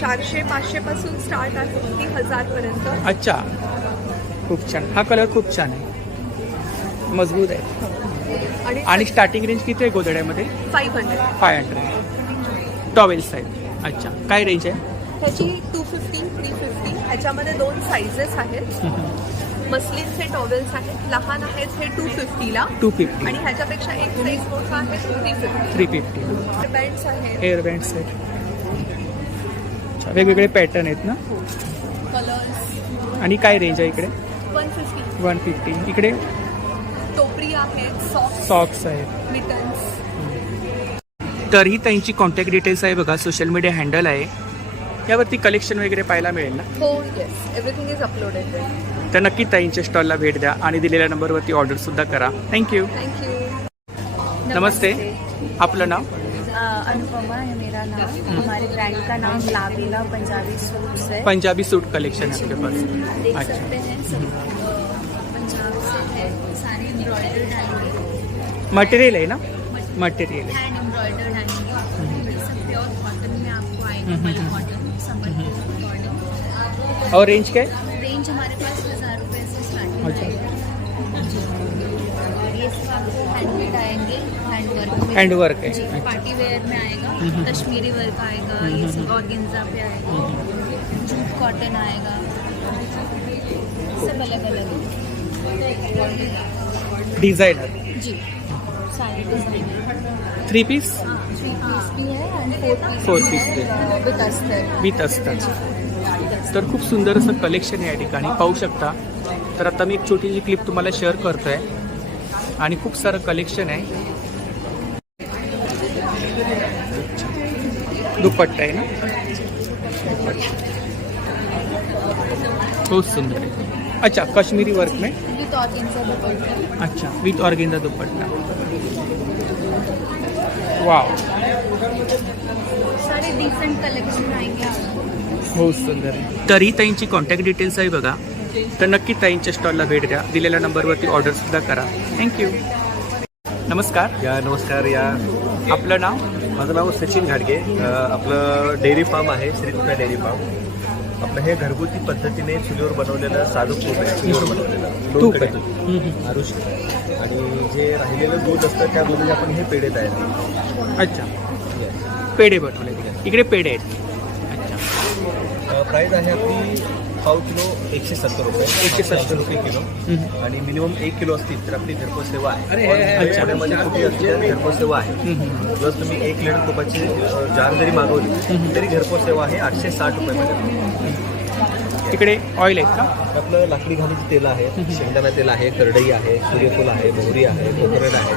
400-500 पासून स्टार्ट आहे ती 1000 पर्यंत. अच्छा, खूप छान. हा कलर खूप छान आहे, मजबूत आहे. आणि स्टार्टिंग रेंज किती आहे गोधड्यामध्ये? 500 टॉवेल्स आहेत. अच्छा, काय रेंज आहे? ह्याची 250, 350. ह्याच्यामध्ये 2 साईजेस आहेत. मस्लिनचे टॉवेल्स आहेत, लहान आहेत हे 250ला 250 आणि ह्याच्यापेक्षा एक साईज मोठा आहे 350. 350 बँड्स आहेत, हेअर बँड्स आहेत. अच्छा, वेगवेगळे पॅटर्न आहेत ना. कलर्स. आणि काय रेंज आहे इकडे? 150. 150. इकडे टोपरी आहेत, सॉक्स आहेत. मिटन्स. तरीही त्यांची कॉन्टॅक्ट डिटेल्स आहे बघा, सोशल मीडिया हँडल आहे, यावरती कलेक्शन वगैरे पाहायला मिळेल ना. हो, येस, एव्हरीथिंग इज अपलोडेड. तर नक्की ताईंच्या स्टॉलला भेट द्या आणि दिलेल्या नंबरवरती ऑर्डरसुद्धा करा. थँक्यू. थँक्यू. नमस्ते, आपलं नाव? अनुपमा है मेरा नाम. हमारे ब्रांड का नाम लावेला पंजाबी सूट्स है. पंजाबी सूट कलेक्शन है आपके पास. देख अच्छा. सकते हैं सब पंजाब से है. सारी एम्ब्रॉयडर्ड आएंगे, मटेरियल है ना, मटेरियल है. हैंड एम्ब्रॉयडर्ड आएंगे. ये सब प्योर कॉटन में आपको आएगा. मल कॉटन, समर के अकॉर्डिंग. और रेंज क्या है? रेंज हमारे पास 1000 रुपये से स्टार्टिंग अच्छा. है. और ये सब आपको हैंडमेड आएंगे, हैंड वर्क है. जी. पार्टी वेयर में आएगा, कश्मीरी वर्क आएगा, ये सब ऑर्गेन्जा पे आएगा, जूट कॉटन आएगा, सब अलग अलग डिजाइनर. जी. सारे डिजाइन 3 पीस 3 पीस भी है एंड 4 4 पीस भी विद अस्तर. विथ असतात. तर खूप सुंदर असं कलेक्शन आहे या ठिकाणी, पाहू शकता. तर आता मी एक छोटीशी क्लिप तुम्हाला शेअर करतोय आणि खूप सारं कलेक्शन आहे. दुपट्टा आहे ना, बहुत सुंदर है. अच्छा, कश्मीरी वर्क में. विद ऑर्गेन्जा दुपट्टा. अच्छा, विथ ऑर्गेन्जा दुपट्टा. वाव, सारे डिसेंट कलेक्शन आएंगे आपको. बहुत सुंदर आहे. तरी ताईंची कॉन्टॅक्ट डिटेल्स आहे बघा, तर नक्की ताईंच्या स्टॉलला भेट द्या, दिलेल्या नंबरवरती ऑर्डरसुद्धा करा. थँक्यू. नमस्कार. या नमस्कार. या आपलं नाव? माझं नाव सचिन घाडगे. आपलं डेअरी फार्म आहे, श्रीकृष्णा डेअरी फार्म. आपलं हे घरगुती पद्धतीने चुलीवर बनवलेलं साधं तूप आहे, चुलीवर बनवलेलं तूप लोणकडे आहे. तूप, आरुष. आणि जे राहिलेलं दूध असतं त्या दुधाचे आपण हे पेढे तयार करतो. अच्छा, पेढे बनवले इकडे पेढे आहेत. अच्छा, प्राईस आहे आपली पाव किलो 170 रुपये, 170 रुपये किलो. आणि मिनिमम 1 किलो असतील तर आपली घरपोच सेवा आहे. अच्छा. पुण्यामध्ये कुठे असतील तर घरपोच सेवा आहे. प्लस तुम्ही 1 लिटर तुपाची जार जरी मागवली तरी घरपोच सेवा आहे 860 रुपये. तिकडे ऑइल आहेत का? आपलं लाकडी घाणीची तेल आहे, शेंगदाणा तेल आहे, करडई आहे, सूर्यफूल आहे, मोहरी आहे, कोकोनट आहे.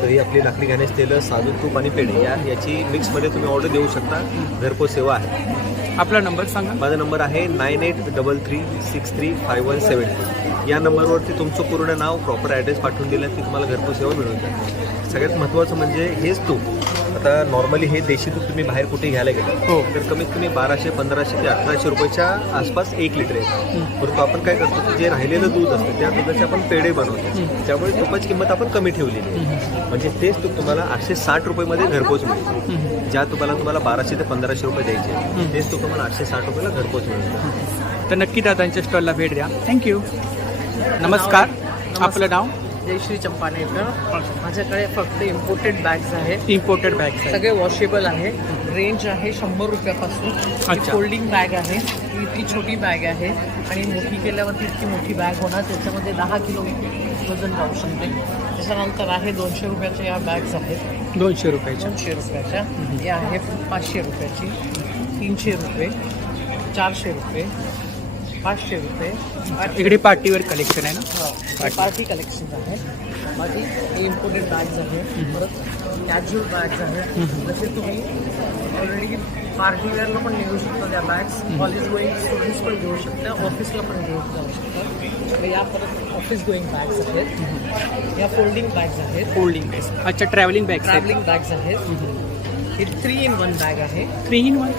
तर ही आपली लाकडी घाणीची तेलं, साजूक तूप आणि पेढे याची मिक्समध्ये तुम्ही ऑर्डर देऊ शकता. घरपोच सेवा आहे. आपला नंबर सांगा. माझा नंबर आहे 9833635172. या नंबरवरती तुमचं पूर्ण नाव, प्रॉपर ॲड्रेस पाठवून दिलं की तुम्हाला घरपोच सेवा मिळून जाते. सगळ्यात महत्त्वाचं म्हणजे हेच तूप. आता नॉर्मली हे देशी तूप तुम्ही बाहेर कुठे घ्यायला गेलं हो. तर कमीत कमी 1200, 1500 ते 1800 रुपयाच्या आसपास 1 लिटर आहे. परंतु आपण काय करतो की जे राहिलेलं दूध असतं त्या दुधाचे आपण पेढे बनवतो, त्यामुळे तुपाची किंमत आपण कमी ठेवलेली आहे. म्हणजे तेच तूप तुम्हाला 860 रुपयेमध्ये घरपोच मिळते. ज्या तुपाला तुम्हाला 1200 ते 1500 रुपये द्यायचे तेच तूप तुम्हाला 860 रुपयाला घरपोच मिळते. तर नक्की दादांच्या स्टॉलला भेट द्या. थँक्यू. नमस्कार. आपलं नाव? जयश्री चंपानेकर. माझ्याकडे फक्त इम्पोर्टेड बॅग्स आहेत. इम्पोर्टेड बॅग सगळे वॉशेबल आहे. रेंज आहे 100 रुपयापासून. अच्छा. फोल्डिंग बॅग आहे, इतकी छोटी बॅग आहे आणि मोठी केल्यावरती इतकी मोठी बॅग होणार. त्याच्यामध्ये 10 किलो वजन राहू शकते. त्याच्यानंतर आहे 200 रुपयाच्या या बॅग्स आहेत. 200 रुपयाच्या. 200 रुपयाच्या या आहे 500 रुपयाची, 300 रुपये, 400 रुपये, 500 रुपये. इकडे पार्टीवेअर कलेक्शन आहे ना. पार्टी कलेक्शन आहे. बाकी हे इम्पोर्टेड बॅग्स आहे. परत कॅज्युअल बॅग्स आहे. जसे तुम्ही ऑलरेडी पार्टीवेअरला पण घेऊ शकता त्या बॅग्स. कॉलेज गोईंग स्टुडंट्स पण घेऊ शकता, ऑफिसला पण घेऊन जाऊ शकता. या परत ऑफिस गोईंग बॅग्स आहेत. या फोल्डिंग बॅग्स आहेत. Folding bags. अच्छा, ट्रॅव्हलिंग बॅग्स आहेत. ट्रॅव्हलिंग बॅग्स आहेत. ही 3-in-1 बॅग आहे. 3-in-1.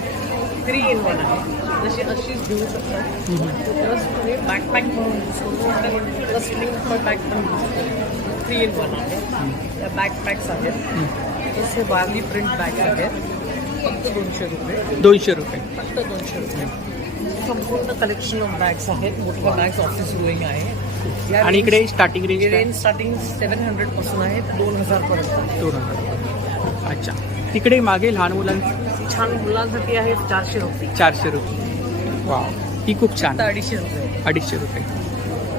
3-in-1 आहे. जशी अशीच घेऊ शकता. प्लस तुम्ही बॅकपॅक म्हणून प्लस स्लिंग बॅग पण घेऊ शकता. 3-in-1 आहे. या बॅकपॅक्स आहेत. तसे वारली प्रिंट बॅग्स आहेत. फक्त 200 रुपये. 200 रुपये. फक्त 200 रुपये. संपूर्ण कलेक्शन ऑफ बॅग्स आहेत. मोठ्या बॅग्स ऑफिस गोईंग आहे. आणि इकडे स्टार्टिंग रेंज रेंज स्टार्टिंग 700 पासून आहेत 2000 पर्यंत. 200. अच्छा. तिकडे मागे लहान मुलांची छान मुलांसाठी आहे 400 रुपये. 400 रुपये. वा, ही खूप छान. 250 रुपये. 250 रुपये.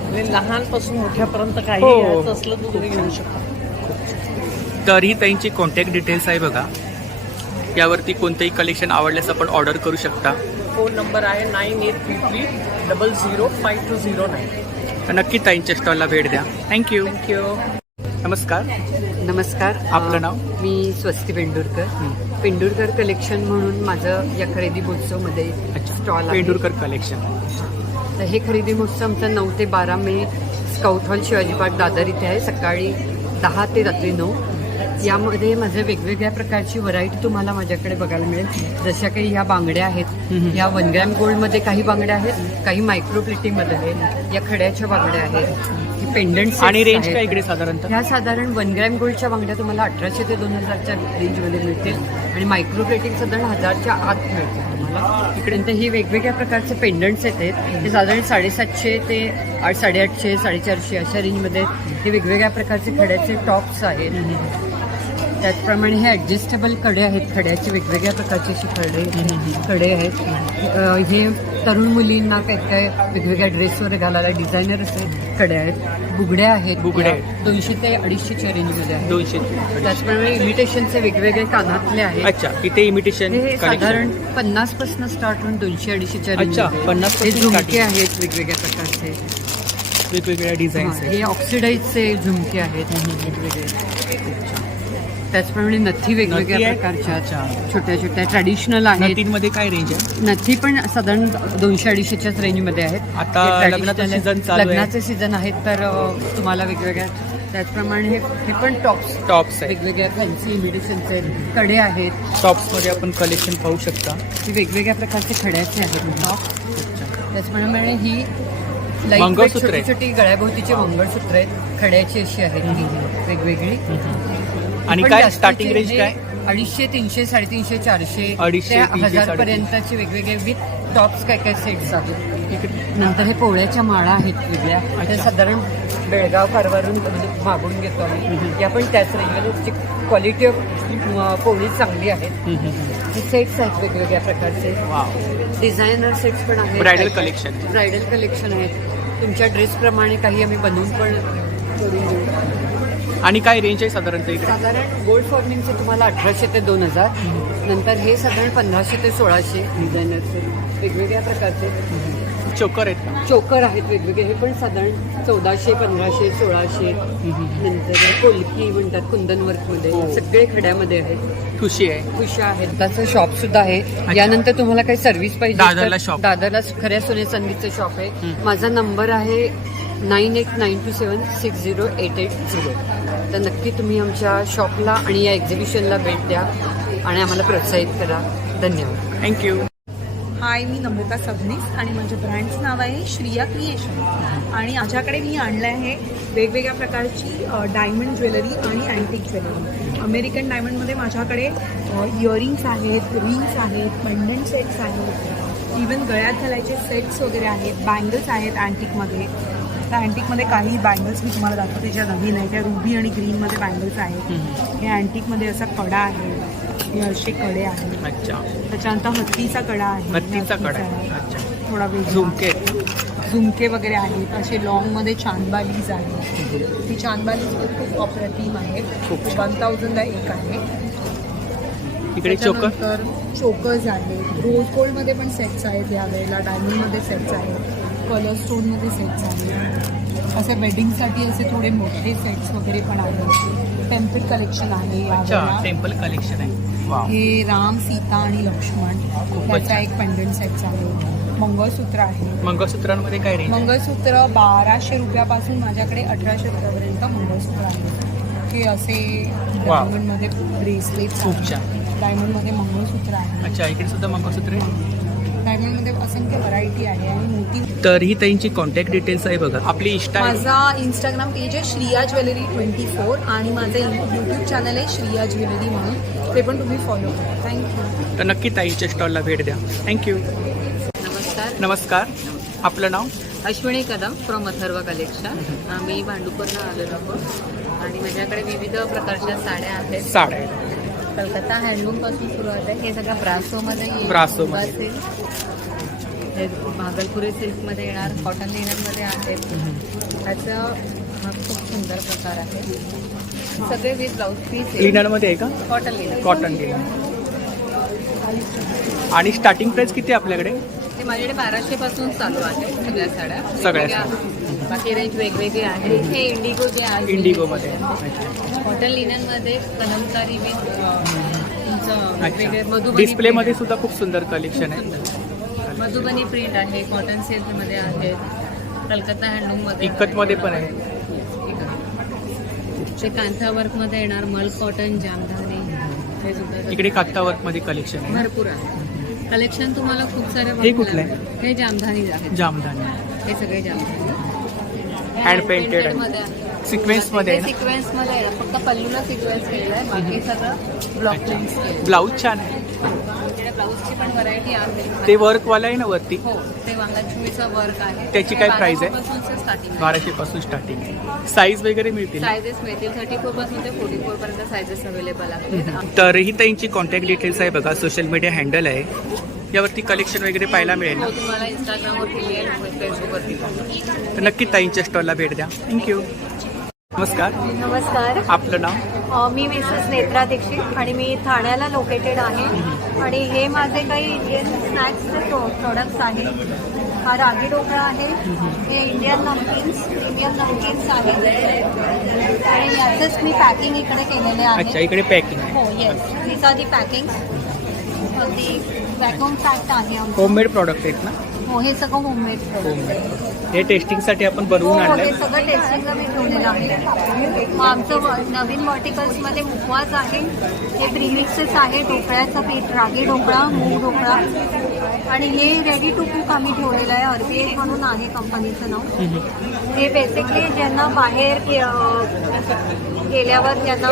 म्हणजे लहानपासून मोठ्यापर्यंत काही हो. घ्यायचं असलं तर तुम्ही घेऊ शकता. तर ही त्यांची कॉन्टॅक्ट डिटेल्स आहे बघा. यावरती कोणतंही कलेक्शन असल्यास आपण ऑर्डर करू शकता. फोन नंबर आहे 9833005209. तर नक्की ताईंच्या स्टॉलला भेट द्या. थँक्यू. थँक्यू. नमस्कार. नमस्कार. आपलं नाव? मी स्वस्ती पेंडुरकर. पेंडुरकर कलेक्शन म्हणून माझं या खरेदी महोत्सवमध्ये स्टॉल आहे. पेंडुरकर कलेक्शन. तर हे खरेदी महोत्सव आमचा 9 ते 12 May scout hall Shivaji park Dadar इथे आहे. सकाळी 10 ते रात्री 9. यामध्ये माझ्या वेगवेगळ्या प्रकारची व्हरायटी तुम्हाला माझ्याकडे बघायला मिळेल. जशा काही ह्या बांगड्या आहेत. ह्या 1 ग्रॅम गोल्डमध्ये काही बांगड्या आहेत, काही मायक्रो प्लेटिंगमध्ये आहेत. या खड्याच्या बांगड्या आहेत. पेंडंट आणि रेंज काय इकडे साधारणतः? ह्या साधारण 1 ग्रॅम गोल्डच्या बांगड्या तुम्हाला 1800 ते 2000च्या रेंजमध्ये मिळतील आणि मायक्रो प्लेटिंग साधारण 1000च्या आत मिळतील तुम्हाला. इकडे ही वेगवेगळ्या प्रकारचे पेंडंट्स आहेत. ते साधारण 750 ते 850, 450 अशा रेंजमध्ये. हे वेगवेगळ्या प्रकारचे खड्याचे टॉप्स आहेत. त्याचप्रमाणे हे ॲडजस्टेबल कडे आहेत. खड्याचे वेगवेगळ्या प्रकारचे कडे आहेत. हे तरुण मुलींना काय वेगवेगळ्या ड्रेसवर घालायला डिझायनर असे कडे आहेत. बुगड्या आहेत. 200 ते 250च्या रेंजमध्ये आहेत. 200. त्याचप्रमाणे इमिटेशनचे वेगवेगळे कानातले आहेत. अच्छा. इथे इमिटेशन हे साधारण 50 पासून स्टार्ट होऊन 200-250च्या रेंजमध्ये. 50 हे झुमके आहेत वेगवेगळ्या प्रकारचे. वेगवेगळ्या डिझाईन. हे ऑक्सिडाईजचे झुमके आहेत वेगवेगळे. त्याचप्रमाणे नथी वेगवेगळ्या प्रकारच्या छोट्या छोट्या ट्रॅडिशनल आहेत. नथींमध्ये काय रेंज आहे? नथी पण साधारण 200-250च्याच रेंजमध्ये आहेत. आता लग्नाचं सीझन चालू आहे. लग्नाचे सीझन आहेत तर तुम्हाला वेगवेगळ्या. त्याचप्रमाणे हे पण टॉप्स आहे. वेगवेगळ्या फॅन्सी इमिटेशनचे कडे आहेत. टॉप्समध्ये आपण कलेक्शन पाहू शकता. हे वेगवेगळ्या प्रकारचे खड्याचे आहेत टॉप. त्याचप्रमाणे ही मंगळसूत्र आहेत. छोटी छोटी गळ्याभोवतीची मंगळसूत्र आहेत. खड्याची अशी आहेत ही वेगवेगळी. आणि काय स्टार्टिंग रेंज काय? 250, 300, 350, 400 250, ते 300, 1000 पर्यंतचे वेगवेगळे विथ टॉप्स काय सेट्स आहेत. नंतर हे पोळ्याच्या माळा आहेत वेगळ्या. ते साधारण बेळगाव कारवारून मागून घेतो आम्ही. या पण त्याच रेंजमध्ये क्वालिटी ऑफ पोळी चांगली आहेत. हे सेट्स आहेत वेगवेगळ्या प्रकारचे. डिझायनर सेट्स पण आहेत. Bridal collection. ब्रायडल कलेक्शन आहेत. तुमच्या ड्रेसप्रमाणे काही आम्ही बनवून पण करून देऊ. आणि काय रेंज आहे साधारणतः इकडे? साधारण गोल्ड फॉर्मिंगचे तुम्हाला 1800 ते 2000. नंतर हे साधारण 1500 ते 1600 डिझायनरचे वेगवेगळ्या प्रकारचे. चोकर आहेत का? चोकर आहेत वेगवेगळे. हे पण साधारण 1400, 1500, 1600. नंतर कोलकी म्हणतात कुंदन वर्कमध्ये. सगळे खड्यामध्ये आहेत. ठुशी आहे. खुशा आहेत. त्याचं शॉप सुद्धा आहे. यानंतर तुम्हाला काही सर्व्हिस पाहिजे दादरला शॉप. दादरला खऱ्या सोने चांदीचं शॉप आहे. माझा नंबर आहे 9892760880. तर नक्की तुम्ही आमच्या शॉपला आणि या एक्झिबिशनला भेट द्या आणि आम्हाला प्रोत्साहित करा. धन्यवाद. थँक्यू. हाय, मी नम्रता सबनीस आणि माझ्या ब्रँडचं नाव आहे श्रिया क्रिएशन. आणि माझ्याकडे मी आणलं आहे वेगवेगळ्या प्रकारची डायमंड ज्वेलरी आणि अँटिक ज्वेलरी. अमेरिकन डायमंडमध्ये माझ्याकडे इयरिंग्स आहेत, रिंग्स आहेत, पेंडंट सेट्स आहेत, इवन गळ्यात घालायचे सेट्स वगैरे आहेत, बँगल्स आहेत अँटिकमध्ये. त्या अँटिकमध्ये काही बँगल्स मी तुम्हाला दाखवते ज्या नवीन आहे. त्या रुबी आणि ग्रीनमध्ये बँगल्स आहेत. हे अँटिकमध्ये असा कडा आहे. हे असे कडे आहेत. अच्छा. त्याच्यानंतर हत्तीचा कडा आहे. हत्तीचा कडा आहे. अच्छा. थोडा वेगळा. झुमके वगैरे आहेत. असे लॉंगमध्ये चांदबालीज आहेत. ती चांदबालीज खूप अप्रतिम आहेत. 1000ला एक आहे. इकडे चोकर. चोकर्स आहेत. रोज गोल्डमध्ये पण सेट्स आहेत. यावेळेला डायमंडमध्ये सेट्स आहेत. कलर स्टोनमध्ये सेट्स आहेत. असे वेडिंगसाठी असे थोडे मोठे सेट्स वगैरे पण आहेत. टेम्पल कलेक्शन आहे यावेळेला. टेम्पल कलेक्शन आहे. हे राम, सीता आणि लक्ष्मण त्याचा एक पेंडंट सेट्स आहे. मंगळसूत्र आहे. मंगळसूत्रांमध्ये काय रेंज? मंगळसूत्र 1200 रुपयापासून माझ्याकडे 1800 रुपयापर्यंत मंगळसूत्र आहे. हे असे डायमंडमध्ये ब्रेसलेट. खूप छान. डायमंडमध्ये मंगळसूत्र आहे. अच्छा. इकडे सुद्धा मंगळसूत्र आहे. डायमंडमध्ये असंख्य व्हरायटी आहे आणि मोठी. तर ही ताईंची कॉन्टॅक्ट डिटेल्स आहे बघा. आपली इंस्टा माझा इंस्टाग्राम पेज आहे श्रिया ज्वेलरी 24 आणि माझं यूट्यूब चॅनल आहे श्रिया ज्वेलरी म्हणून, ते पण तुम्ही फॉलो करा. थँक्यू. तर नक्की ताईंच्या स्टॉलला भेट द्या. थँक्यू. नमस्कार. नमस्कार. आपलं नाव? Ashwini Kadam from Atharva collection. आम्ही भांडूपवरनं आलेलो आहोत आणि माझ्याकडे विविध प्रकारच्या साड्या आहेत. साड्या कलकत्ता हँडलूमपासून सुरुवात आहे. हे सगळं ब्रासोमध्ये येईल. ब्रासोमध्ये. मुगा सिल्क, हे भागलपुरी सिल्कमध्ये येणार, कॉटन लिननमध्ये आहेत. त्याचा हा खूप सुंदर प्रकार आहे. सगळे विथ ब्लाऊज पीस. लिननमध्ये आहे का? Cotton linen. Cotton linen. आणि स्टार्टिंग प्राइस किती आहे आपल्याकडे? ते माझ्याकडे 1200 पासून चालू आहे सगळ्या साड्या. सगळ्या बाकी रेंज वेगवेगळे आहे. हे इंडिगो जे आहे, इंडिगोमध्ये. कॉटन लिननमध्ये कलमकारी विथ वेगवेगळे मधुबनी डिस्प्लेमध्ये सुद्धा खूप सुंदर कलेक्शन आहे. print. मधुबनी प्रिंट आहे, कॉटन सिल्कमध्ये आहे, कलकत्ता हँडलूममध्ये इकतमध्ये पण आहे. ते कांथा वर्कमध्ये येणार, मल कॉटन, जामधानी, हे सुद्धा इकडे कात्ता वर्कमध्ये कलेक्शन आहे. भरपूर आहे कलेक्शन. तुम्हाला खूप सारे हे कुठलं आहे? हे जामधानी आहेत. जामधानी. हे सगळे जामधानी हँड पेंटेड आहे. मध्ये आहे. सिक्वेन्समध्ये आहे ना? सिक्वेन्समध्ये आहे. फक्त पल्लूला सिक्वेन्स केलेला आहे, बाकी सगळं ब्लॉक प्रिंट्स केलं. ब्लाऊज छान आहे. त्याच्याकडे ब्लाऊजची पण व्हरायटी आहे. ते वर्कवाला आहे ना वरती? हो, ते वांगाचुळीचं वर्क आहे. त्याची काय प्राइस आहे? 1200 स्टार्टिंग. 1200 पासून स्टार्टिंग आहे. साईज वगैरे मिळतील? सायझेस मिळतील. 34 पासून ते 44 पर्यंत सायझेस अवेलेबल आहेत. तर ही ताईंची कॉन्टॅक्ट डिटेल्स आहे बघा. सोशल मीडिया हँडल आहे, यावरती कलेक्शन वगैरे पाहायला मिळेल ना? हो, तुम्हाला इंस्टाग्रामवरती मिळेल, फेसबुकवरती. तर नक्की ताईंच्या स्टॉलला भेट द्या. थँक्यू. नमस्कार. नमस्कार. आपलं नाव? मी मिसेस नेत्रा दीक्षित आणि मी ठाण्याला लोकेटेड आहे आणि हे माझे काही इंडियन स्नॅक्सचे प्रोडक्ट्स आहेत. हा रागी ढोकळा आहे, हे इंडियन नमकीन्स, प्रीमियम नमकीन्स आहेत आणि याचंच मी पॅकिंग इकडे केलेले अच्छा, आहे. इकडे पॅकिंग. हो, yes, these are the packings. अगदी वॅक्युम पॅक्ड आहे आमचं. होममेड प्रॉडक्ट आहेत ना? हो, हे सगळं होममेड प्रोडक्ट. होममेड. हे टेस्टिंगसाठी आपण बनवून हो, आणलंय. हे सगळं टेस्टिंगला मी ठेवलेलं आहे. मग आमचं नवीन व्हर्टिकल्समध्ये मुखवास आहे, हे प्रीमिक्सेस आहे, ढोकळ्याचं पीठ, रागी ढोकळा, मूग ढोकळा आणि हे रेडी टू कुक आम्ही ठेवलेलं आहे. RBS म्हणून आहे कंपनीचं नाव. हे बेसिकली ज्यांना बाहेर गेल्यावर ज्यांना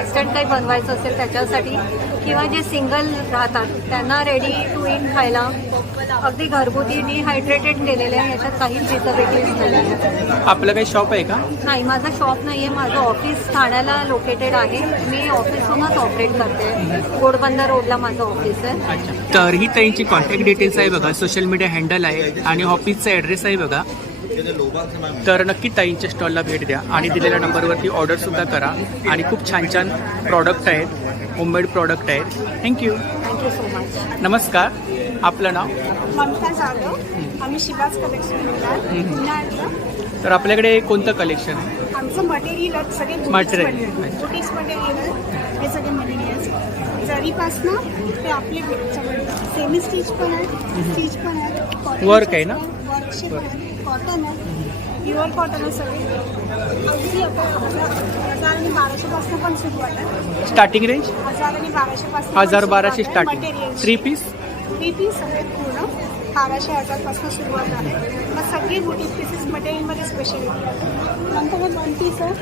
इन्स्टंट काही बनवायचं असेल त्याच्यासाठी, किंवा जे सिंगल राहतात त्यांना रेडी टू ईट खायला अगदी घरगुती डिहायड्रेटेड केलेले आहे. याच्यात काहीच प्रिझर्वेटिव्ह नाही. आपलं काही शॉप आहे का? नाही, माझं शॉप नाही आहे. माझं ऑफिस ठाण्याला लोकेटेड आहे. मी ऑफिसहूनच ऑपरेट करते. घोडबंदर रोडला माझं ऑफिस आहे. अच्छा. तर ही ताईंची कॉन्टॅक्ट डिटेल्स आहे बघा. सोशल मीडिया हँडल आहे आणि ऑफिसचा ॲड्रेस आहे बघा. तर नक्की ताईंच्या स्टॉलला भेट द्या आणि दिलेल्या नंबरवरती ऑर्डरसुद्धा करा. आणि खूप छान छान प्रॉडक्ट आहेत, होममेड प्रॉडक्ट आहेत. थँक्यू. Thank you so much. नमस्कार. आपलं नाव? ममता जाधव. आम्ही शिवाज कलेक्शन. तर आपल्याकडे कोणतं कलेक्शन आहे? आमचं मटेरियल सगळे मटेरियल. बुटीक्स मटेरियल, हे सगळे मटेरियल जरीपासनं ते आपले सेमी स्टिच पण आहे, स्टिच पण आहे, वर्क आहे ना? वर्कचे पण आहे, कॉटन आहे, प्युअर कॉटन आहे सगळे. अगदी आपण 1000 आणि 1200 पण सुरुवात आहे. Starting range? 1000 आणि 1200 1000-1200 स्टार्टिंग. 3 पीस? 3 पीस आहेत पूर्ण. 1200-1000 पासून सुरुवात आहे. मग सगळी बुटीक पीसेस मटेरियलमध्ये स्पेशलिटी आहे. नंतर 1 पीस आहे.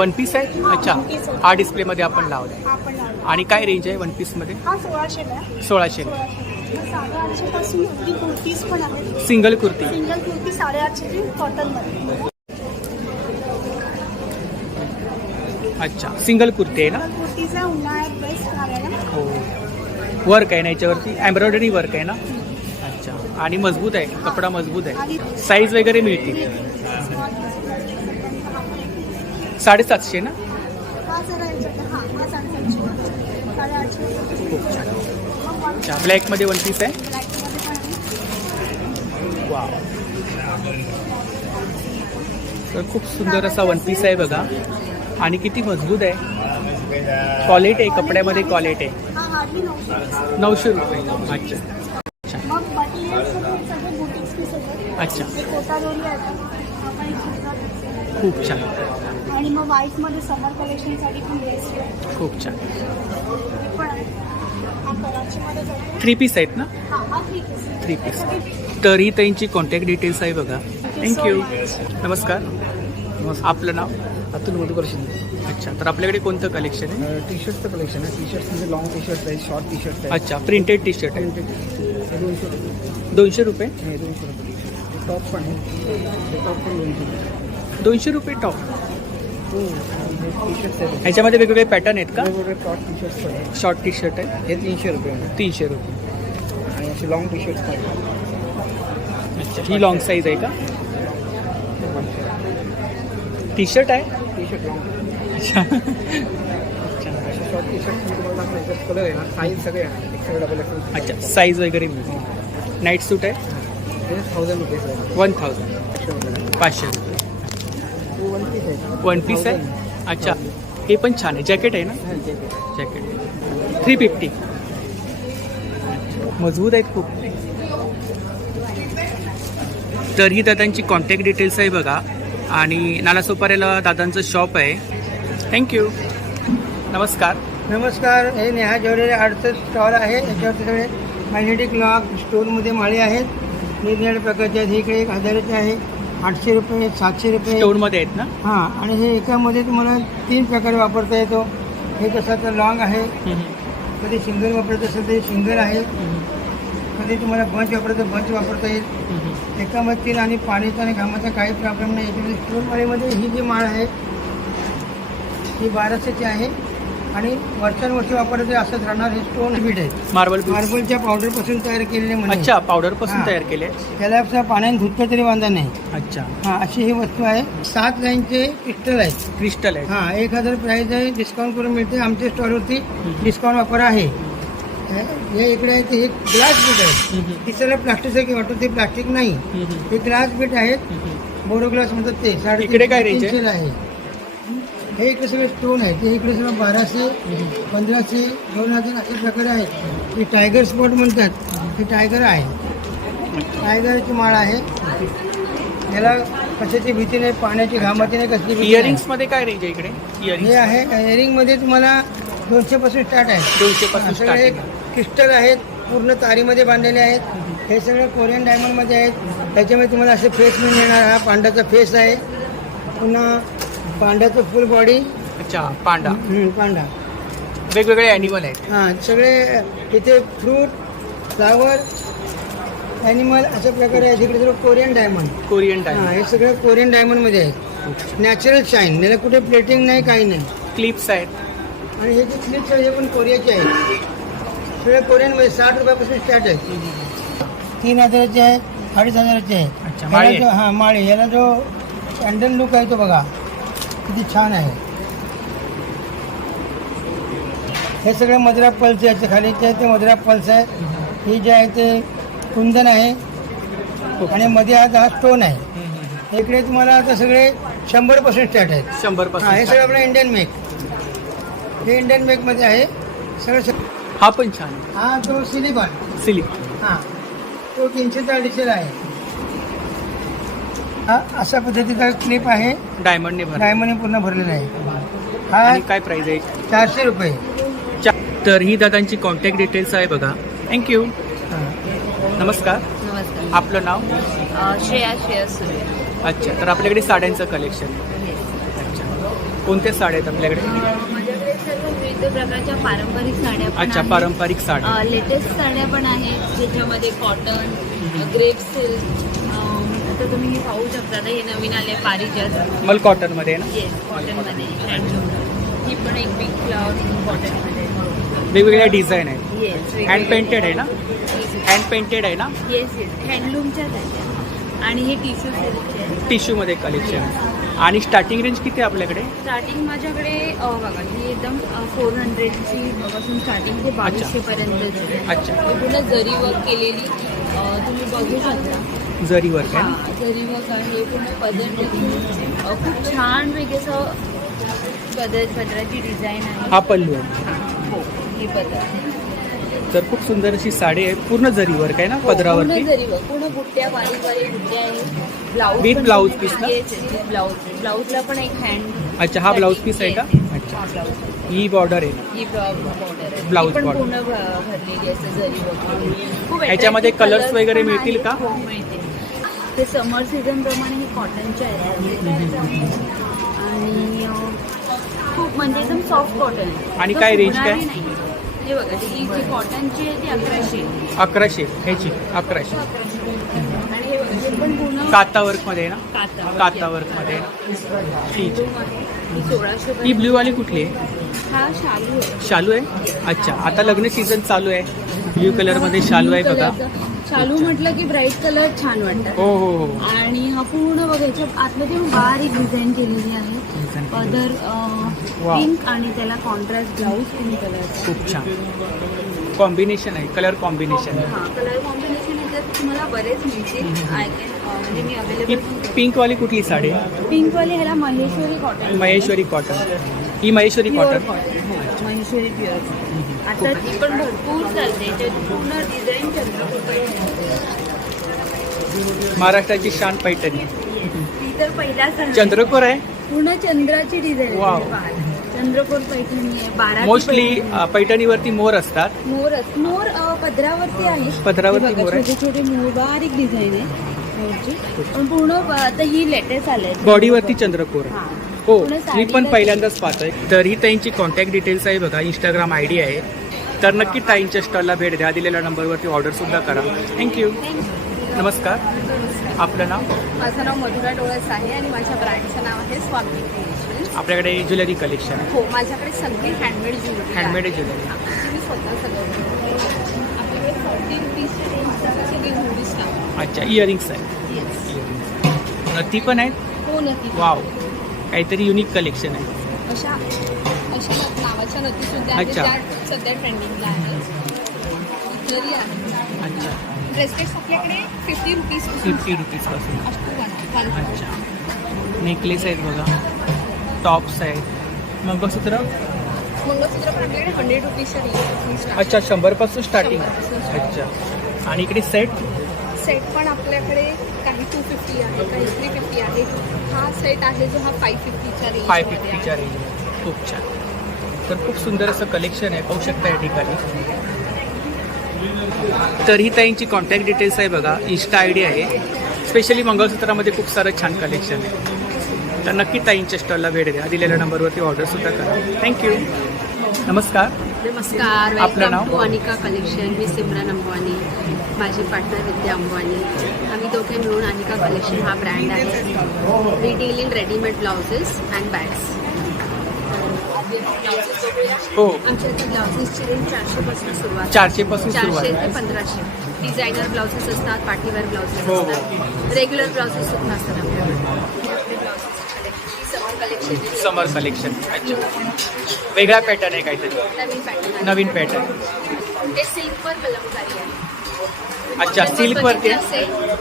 1 पीस आहे? अच्छा. हा डिस्प्लेमध्ये आपण लावला. आपण लावतो. आणि काय रेंज आहे 1 पीसमध्ये? हा 1600 आहे. 1600. 850 पासून अगदी कुर्तीज पण आहेत. सिंगल कुर्ती? सिंगल कुर्ती 850 कॉटनमध्ये. अच्छा, सिंगल कुर्ती आहे ना? कुर्तीचा उन्हाळ्यात बेस्ट घालायला. हो. वर्क आहे ना याच्यावरती? एम्ब्रॉयडरी वर्क आहे ना? अच्छा. आणि मजबूत आहे, कपडा मजबूत आहे. साईज वगैरे मिळतील? 750 ना? हा जरा याच्यात हा 850. खूप छान. अच्छा, ब्लॅकमध्ये 1 पीस आहे? वा. तर खूप सुंदर असा 1 पीस आहे बघा. आणि किती मजबूत आहे, क्वालिटी आहे, कपड्यामध्ये क्वालिटी आहे. 900 रुपये. अच्छा. मग मटेरियल सगळे बुटीक्स पीस होते. अच्छा. कोटालोरी आहे. खूप छान. आणि मग व्हाईटमध्ये समर कलेक्शनसाठी पण बेस्ट आहे. खूप छान. हे पण आहे. 3 पीस आहेत ना? हा 3 पीस. तर ही त्यांची कॉन्टॅक्ट डिटेल्स आहे बघा. थँक्यू. नमस्कार. आपलं नाव? अतुल मधुकर शिंदे. अच्छा, तर आपल्याकडे कोणतं कलेक्शन आहे? टी शर्टचं कलेक्शन आहे. टी शर्ट म्हणजे लॉंग टी शर्ट आहे, शॉर्ट टी शर्ट आहे. अच्छा, प्रिंटेड टी शर्ट आहे. 200 रुपये. 200 रुपये? हे 200 रुपये. टॉप पण आहे. हे टॉप पण 200 रुपये. 200 रुपये टॉप. हो, टी शर्ट्स आहेत. ह्याच्यामध्ये वेगवेगळे पॅटर्न आहेत का? वेगवेगळे टॉप टी शर्ट्स आहेत. शॉर्ट टी शर्ट आहे हे 300 रुपये आहे. 300 रुपये. आणि असे लॉंग टी शर्ट्स आहेत. अच्छा, ही लॉंग साईज आहे का? टी शर्ट आहे? T shirt long. अच्छा. असे शॉर्ट टी शर्ट तुम्हाला दाखवले त्याच्यात कलर आहे ना, साईज सगळे आहे. Excel double XL. अच्छा, साईज वगैरे मिळते. नाईट सूट आहे? हे 1000 रुपये आहे. 1000. 500 रुपये. वन पीस आहे. 1 पीस आहे. अच्छा, हे पण छान आहे. जॅकेट आहे ना? जॅकेट 350. मजबूत आहेत खूप. तर ही दादांची कॉन्टॅक्ट डिटेल्स आहे बघा. आणि नालासोपाऱ्याला दादांचं शॉप आहे. थँक्यू. नमस्कार. नमस्कार. हे नेहा ज्वेलरी आर्टचं स्टॉल आहे. याच्यावरती सगळे मॅग्नेटिक लॉक स्टोनमध्ये माळे आहेत. निरनिराळ्या प्रकारचे आहेत. हे इकडे 1000चे आहे, 800 रुपये, 700 रुपये. स्टोनमध्ये आहेत ना? हां, आणि हे एकामध्ये तुम्हाला 3 प्रकारे वापरता येतो. हे कसं तर लॉंग आहे, कधी सिंगल वापरायचं असेल तर सिंगल आहे, कधी तुम्हाला बंच वापरायचं बंच वापरता येईल. एकामध्ये 3 आणि पाण्याचा आणि घामाचा काही प्रॉब्लेम नाही. याच्यामध्ये स्टोनमाळीमध्ये ही जी माळ आहे ही 1200ची आहे. आणि वर्षानुवर्षी वापरायचे असंच राहणार. हे स्टोन बीट आहेत. मार्बलच्या पावडरपासून तयार केलेले म्हणजे. अच्छा, पावडर पासून हां. तयार केले. त्याला असं पाण्याने धुतलं तरी वांधा नाही. अच्छा, हां, अशी ही वस्तू आहे. 7 लाईनचे क्रिस्टल आहेत. क्रिस्टल आहे. हां, 1000 प्राईज आहे. डिस्काउंट करून मिळते. आमच्या स्टॉलवरती डिस्काउंट ऑफर आहे. हे इकडे आहे ते हे ग्लास बीट आहे. तिसऱ्याला प्लास्टिकसारखी वाटतं, ते प्लास्टिक नाही. हे ग्लास बीट आहेत. बोरो ग्लास म्हणतात ते. इकडे काय रेंज आहे? 350 आहे. हे इकडे सगळे स्टोन आहे. ते इकडे सगळं 1200, 1500, 2000 अशा प्रकारे आहेत. हे टायगर स्पॉट म्हणतात. हे टायगर आहे. टायगरची माळ आहे. याला कशाची भीती नाही, पाण्याची घामाची नाही, कसली भीती नाही. इयरिंग्स मध्ये काय रेंज आहे इकडे? हे इयरिंग्स आहे इयरिंगमध्ये तुम्हाला 200 पासून स्टार्ट आहे. 200 पासून सगळे स्टार्टिंग. क्रिस्टल आहेत. पूर्ण तारीमध्ये बांधलेले आहेत. हे सगळे कोरियन डायमंडमध्ये आहेत. त्याच्यामध्ये तुम्हाला असे फेस मिळून येणार. हा पांड्याचा फेस आहे. पुन्हा पांड्याचं फुल बॉडी. अच्छा, पांडा. पांडा. वेगवेगळे ॲनिमल आहेत. हां, सगळे इथे फ्रूट, फ्लावर, ॲनिमल अशा प्रकारे आहे. तिकडे सगळं कोरियन डायमंड. कोरियन हां, डायमंड. हे सगळं कोरियन डायमंडमध्ये आहे. Natural shine. याला कुठे प्लेटिंग नाही, काही नाही. क्लिप्स आहेत. आणि हे जे क्लिप्स आहे हे पण कोरियाचे आहेत. सगळे कोरियनमध्ये 60 रुपयापासून स्टार्ट आहे. 3000चे आहे, 2500चे आहे. अच्छा, याला माळी जो हां माळी. याला जो कॅन्डल लुक आहे तो बघा किती छान आहे. हे सगळे मधुरा पल्स आहे. खालीचे आहे ते मधुरा पल्स आहे. ही जे आहे ते कुंदन आहे. आणि मध्ये हा स्टोन आहे. इकडे तुम्हाला आता सगळे 100 पासून स्टार्ट आहेत. 100 हां, हे सगळं पासून. आपलं इंडियन मेक. हे इंडियन मेकमध्ये आहे सगळं. हा पण छान आहे. हा तो सिलिकॉन. सिलिक. हां, तो 340 आहे. हा अशा पद्धतीचा क्लिप आहे. डायमंडने भर. डायमंडने पूर्ण भरलेला आहे. हा आणि काय प्राइस आहे? 400 रुपये. तर ही दादांची कॉन्टॅक्ट डिटेल्स आहे बघा. थँक्यू. नमस्कार. नमस्कार. आपलं नाव? श्रेया सुरे. अच्छा, तर आपल्याकडे साड्यांचं कलेक्शन. अच्छा, कोणत्या साड्या आहेत आपल्याकडे? माझ्याकडे सर्व विविध प्रकारच्या पारंपरिक साड्या पण अच्छा, आहेत. पारंपरिक साड्या. लेटेस्ट साड्या पण आहेत ज्याच्यामध्ये कॉटन, ग्रेप सिल्क. आता तुम्ही हे पाहू शकता. आता हे नवीन आले पारिजात. मल कॉटनमध्ये आहे ना? येस, कॉटनमध्ये हँडलूम. ही पण एक बिग फ्लॉवर कॉटनमध्ये. वेगवेगळ्या डिझाईन आहेत. येस. हँड पेंटेड आहे ना? हँड पेंटेड आहे ना? येस येस, हँडलूमच्याच आहेत. आणि हे टिश्यू सिल्कचे आहेत. टिश्यूमध्ये कलेक्शन. आणि स्टार्टिंग रेंज किती आहे आपल्याकडे? स्टार्टिंग माझ्याकडे बघा ही एकदम 400ची पासून स्टार्टिंग ते 2200 पर्यंतची आहे. अच्छा. ही पुन्हा जरी वर्क केलेली तुम्ही बघू शकता. जरी वर्क आहे ना? हां, जरी वर्क आहे. पुन्हा पदरची खूप छान वेगळी असं पदराची डिझाईन आहे. हा पल्लू आहे. हो, ही पदर. तर खूप सुंदर अशी साडी आहे. पूर्ण जरी वर्क आहे ना पदरावरती? पूर्ण जरी वर्क. पूर्ण बुट्ट्या, बारीक बारीक बुट्ट्या आहेत. ब्लाऊज With पण blouse तुम्ही- piece ना? Yes yes, blouse. ब्लाऊजला पण एक हँड. अच्छा, हा ब्लाऊज पीस आहे का? अच्छा, ब्लाऊज. ही बॉर्डर आहे ही बॉर्डर आहे Blouse ती पण border. पूर्ण भरलेली असते जरी बघून खूप ह्याच्यामध्ये attractive colours colours वगैरे पण मिळतील आहेत. का? हो, मिळतील. ते समर सीझन प्रमाणे हे कॉटनचे आहेत आणि खूप म्हणजे एकदम सॉफ्ट कॉटन आहे. आणि तो काय range फुगणारी काय? नाहीये. हे बघा ही जी कॉटनची आहे ती 1100 1100 ह्याची 1100 आणि हे बघा हे पण पूर्ण काता वर्कमध्ये आहे ना काता काता वर्कमध्ये ठीक आहे. ही 1600 ही ब्ल्यू वाली कुठली आहे हा शालू आहे शालू आहे अच्छा आता लग्न सीझन चालू आहे ब्ल्यू कलरमध्ये शालू आहे बघा शालू म्हटलं की ब्राईट कलर छान वाटतात हो हो हो आणि हा पूर्ण बघा याच्या आतमध्ये बारीक डिझाईन केलेली आहे पदर Wow. पिंक आणि त्याला कॉन्ट्रास्ट ब्लाऊज पिंक कलर खूप छान कॉम्बिनेशन आहे कलर कॉम्बिनेशन हा कलर कॉम्बिनेशन याच्यात तुम्हाला बरेच मिळतील आय कॅन म्हणजे मी ही अवेलेबल पिंकवाली कुठली साडी पिंकवाली ह्याला महेश्वरी कॉटन महेश्वरी कॉटन ही Maheshwari pure cotton cotton Maheshwari pure आता ती पण भरपूर चालते याच्यात पूर्ण डिझाईन महाराष्ट्राची शान पैठणी ती तर पहिल्याच चंद्रकोर आहे पूर्ण चंद्राची डिझाईन Wow. चंद्रकोर पैठणी आहे 12 मोस्टली पैठणीवरती मोर असतात मोर पदरावरती आहे पदरावरती हे बघा, मोर आहे. छोटे छोटे मोर बारीक डिझाईन आहे मोरची पण पूर्ण आता ही लेटेस्ट आले बॉडीवरती चंद्रकोर हा. हो पूर्ण मी साडीला पण पहिल्यांदाच पाहतोय तर ही त्यांची कॉन्टॅक्ट डिटेल्स आहे बघा इंस्टाग्राम आय डी आहे तर नक्की ताईंच्या स्टॉलला भेट द्या दिलेल्या नंबरवरती ऑर्डरसुद्धा करा थँक्यू नमस्कार आपलं नाव माझं नाव मधुरा डोळस आहे आणि माझ्या ब्रँडचं नाव आहे स्वामी क्रिएशन्स. आपल्याकडे ज्वेलरी कलेक्शन आहे हो माझ्याकडे सगळी हँडमेड ज्वेलरी हँडमेड ज्वेलरी मी स्वतः सगळं आपल्याकडे 40 रुपीजच्या रेंजचा सगळी घोडी स्टाफ अच्छा इयरिंग्स आहे नथी पण आहेत हो नक्की वाव काहीतरी युनिक कलेक्शन आहे अशा अशा नावाच्या नथी सुद्धा आहेत अच्छा. त्या सध्या ट्रेंडिंगला आहेत जरी आहे अच्छा ब्रेसलेट्स आपल्याकडे 50 रुपीज 50 रुपीजपासून अच्छा नेकलेस आहेत बघा टॉप्स आहेत मंगळसूत्र मंगळसूत्र पण आपल्याकडे 100 रुपीजच्या रेंज अच्छा 100पासून स्टार्टिंग 100 पासून अच्छा आणि इकडे सेट सेट पण आपल्याकडे काही 250 आहे काही 350 आहे हा सेट आहे जो हा 550च्या रेंज 550च्या रेंज खूप छान तर खूप सुंदर असं कलेक्शन आहे पाहू शकता या ठिकाणी तर ही ताईंची कॉन्टॅक्ट डिटेल्स आहे बघा इंस्टा आय डी आहे स्पेशली मंगळसूत्रामध्ये खूप सारं छान कलेक्शन आहे तर नक्की ताईंच्या स्टॉलला भेट द्या दिलेल्या नंबरवरती ऑर्डरसुद्धा करा थँक्यू नमस्कार नमस्कार आपलं नाव? टू अनिका कलेक्शन मी सिमरन अंबानी माझी पार्टनर विद्या अंबानी आम्ही दोघे मिळून अनिका कलेक्शन हा ब्रँड आहे we deal in readymade blouses and bags हो आमच्या इथे ब्लाउजेसची रेंज 400 पासून सुरुवात 400 पासून 400 सुरुवात ते आहे 1500 डिझायनर ब्लाउजेस असतात पार्टीवेअर ब्लाउजेस हो. असतात रेग्युलर ब्लाउजेस सुद्धा असतात आपल्याकडे समर कलेक्शन समर कलेक्शन अच्छा वेगळा पॅटर्न आहे काहीतरी नवीन पॅटर्न नवीन पॅटर्न हे सिल्कवर कलमकारी आहे अच्छा सिल्कवरती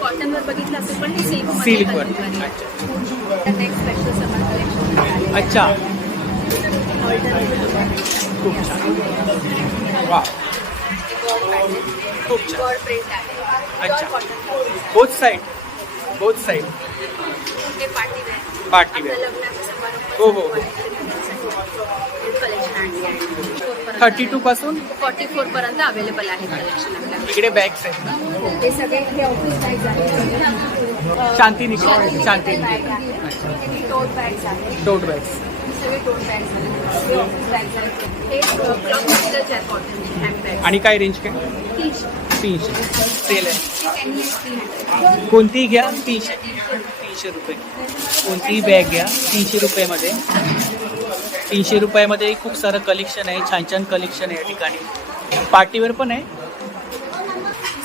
कॉटनवर बघितलं असेल पण हे सिल्कवर त्यात एक स्पेशल समर कलेक्शन अच्छा खूप छान वा खूप छान गॉड प्रिंट आहे अच्छा बोथ साईड हे पार्टीवेअर पार्टीवेअर लग्नाचा समारंभ हो, हो. कलेक्शन आणली आहे 32 पासून 44 पर्यंत अवेलेबल आहे कलेक्शन आपल्याकडे इकडे बॅग्स आहेत हे सगळे हे ऑफिस बॅग्स आहेत शांती बॅग आहे टोट बॅग्स आहेत टोट बॅग्स सगळे टोट बॅग्स आहेत हे ऑफिस बॅग्स आहेत हे क्लॉथ मटेरियलचे आहेत कॉटनचे हँडबॅग आणि काय रेंज काय 300 सेल आहे कोणतीही घ्या 300 रुपये कोणतीही बॅग घ्या 300 रुपयामध्ये 300 रुपयामध्ये खूप सारं कलेक्शन आहे छान छान कलेक्शन आहे या ठिकाणी पार्टीवेअर पण आहे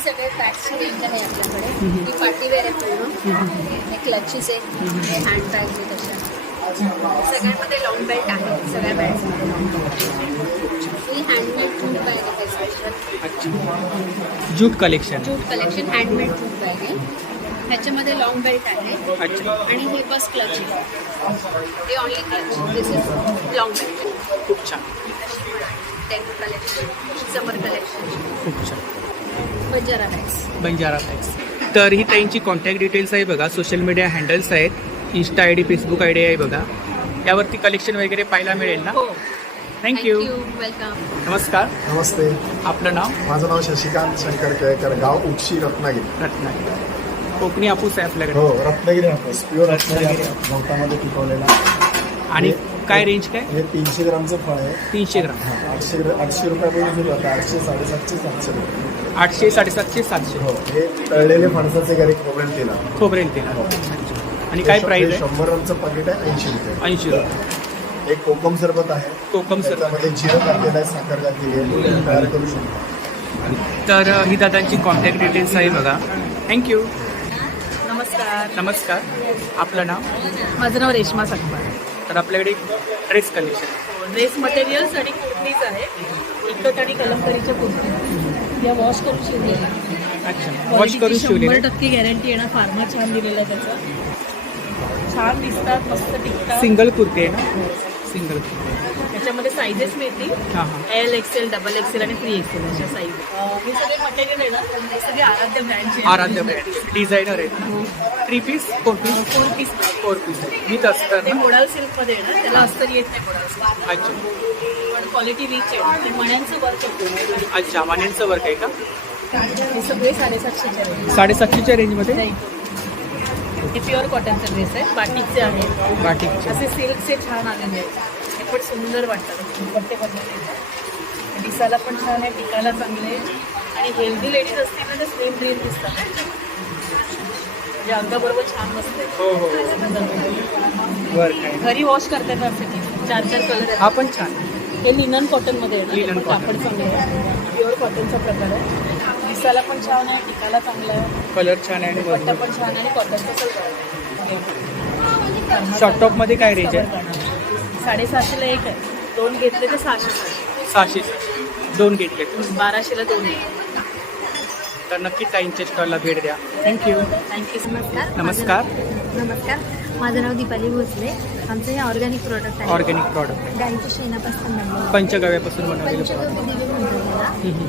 सगळे बॅग्सची रेंज आहे आपल्याकडे ही पार्टीवेअर आहे पूर्ण हे क्लचेस आहे हे हँडबॅग्स आहेत अशा सगळ्यामध्ये लॉंग बेल्ट आहे सगळ्या बॅग्समध्ये लॉंग बेल्ट ही हँडमेड जूट बॅग आहे special jute collection jute collection handmade jute bag आहे ह्याच्यामध्ये लॉंग बेल्ट आहे अच्छा आणि हे बस क्लच आहे हे only clutch this is long belt खूप छान टेक कलेक्शन समर कलेक्शन खूप छान बंजारा बॅग्स बंजारा बॅग्स तर ही त्यांची कॉन्टॅक्ट डिटेल्स आहे बघा सोशल मीडिया हँडल्स आहेत Insta I D Facebook I D आहे बघा यावरती कलेक्शन वगैरे पाहायला मिळेल ना हो थँक्यू. वेलकम. नमस्कार. नमस्ते, आपलं नाव? माझं नाव शशिकांत शंकर केळकर, गाव उक्षी, रत्नागिरी. रत्नागिरी. कोकणी हापूस आहे आपल्याकडे. हो, रत्नागिरी हापूस, प्युअर रत्नागिरी गवतामध्ये पिकवलेला. आणि काय रेंज काय? हे 300 ग्रामचं फळ आहे. 300 ग्राम. 800 रुपयापासून सुरू होतं. 800, 750, 700 रुपये. 800, 750, 700. हो, हे तळलेले फणसाचे घरी खोबरेल तेल आहे. खोबरेल तेल. हो. आणि काय प्राईस आहे? 100 ग्रामचं पॅकेट आहे, 80 रुपये. 80 रुपये. एक कोकम सरबत आहे. कोकम सरबत. त्यामध्ये जिरं घातलेलं आहे, साखर घातलेली आहे, तयार करू शकतो. तर ही दादांची कॉन्टॅक्ट डिटेल्स आहे बघा. थँक्यू. नमस्कार, नमस्कार. आपलं नाव? माझं नाव रेश्मा सकपाळ. तर आपल्याकडे ड्रेस कलेक्शन. ड्रेस मटेरियल्स आणि कुर्तीज आहे. इकत आणि कलमकारीच्या कुर्ती या वॉश करून शिवलेल्या. अच्छा, वॉश करून शिवलेले. 100% गॅरंटी येणार. फार्मा छान दिलेला त्याचा. छान दिसतात, मस्त टिकतात. सिंगल कुर्ती आहे ना? सिंगल. त्याच्यामध्ये साईजेस मिळतील. हां हां. एल एक्सेल, डबल एक्सेल आणि 3XL अशा साईज. हे सगळे मटेरियल आहे ना, हे सगळे आराध्य ब्रँडचे. आराध्य ब्रँड डिझायनर आहेत. 3 piece 4 piece? 4 piece. 4 piece with अस्तर ते ना? मोडाल सिल्कमध्ये आहे ना, त्याला अस्तर येत नाही मोडाल सिल्क. अच्छा पण क्वालिटी रिच आहे. ते मण्यांचं वर्क होतं. अच्छा, मान्यांचं वर्क आहे का? हे सगळे 750च्या रेंज. 750च्या रेंजमध्ये. हे प्युअर कॉटनचे ड्रेस आहे. बाटिकचे आहेत. बाटिकचे. असे सिल्कचे छान आलेले आहेत. हे पण सुंदर वाटतात. पट्टे पद्धतीचे दिसायला पण छान आहे, टिकायला चांगले आणि हेल्दी लेडीज असतील ना, तर स्लिम ड्रेस दिसतात. म्हणजे अंगाबरोबर छान बसते. हो हो. वर्क आहे. घरी वॉश करतात असे 4-4 कलर हा पण छान. हे लिनन कॉटनमध्ये आहे. Linen cotton. कापड चांगलं आहे. प्युअर कॉटनचा प्रकार आहे. दिसायला पण छान आहे, टिकायला चांगला आहे. कलर छान आहे आणि पट्टा मजबूत. पण छान आहे आणि कॉटनचा सलवार आहे. शॉर्ट टॉपमध्ये काय रेंज आहे? 750ला एक आहे. 2 घेतले तर 600. 600. 2 घेतले 1200ला 2 आहे. तर नक्की ताईंच्या स्टॉलला भेट द्या. थँक्यू. थँक्यू. नमस्कार. नमस्कार, माझं नाव दीपाली भोसले. आमचं हे ऑर्गॅनिक प्रोडक्ट आहे. Organic product. गाईच्या शेणापासून बनवलं. पंचगव्यापासून बनवलेलं प्रॉडक्ट. पंचगव्य दिवे म्हणतो त्याला.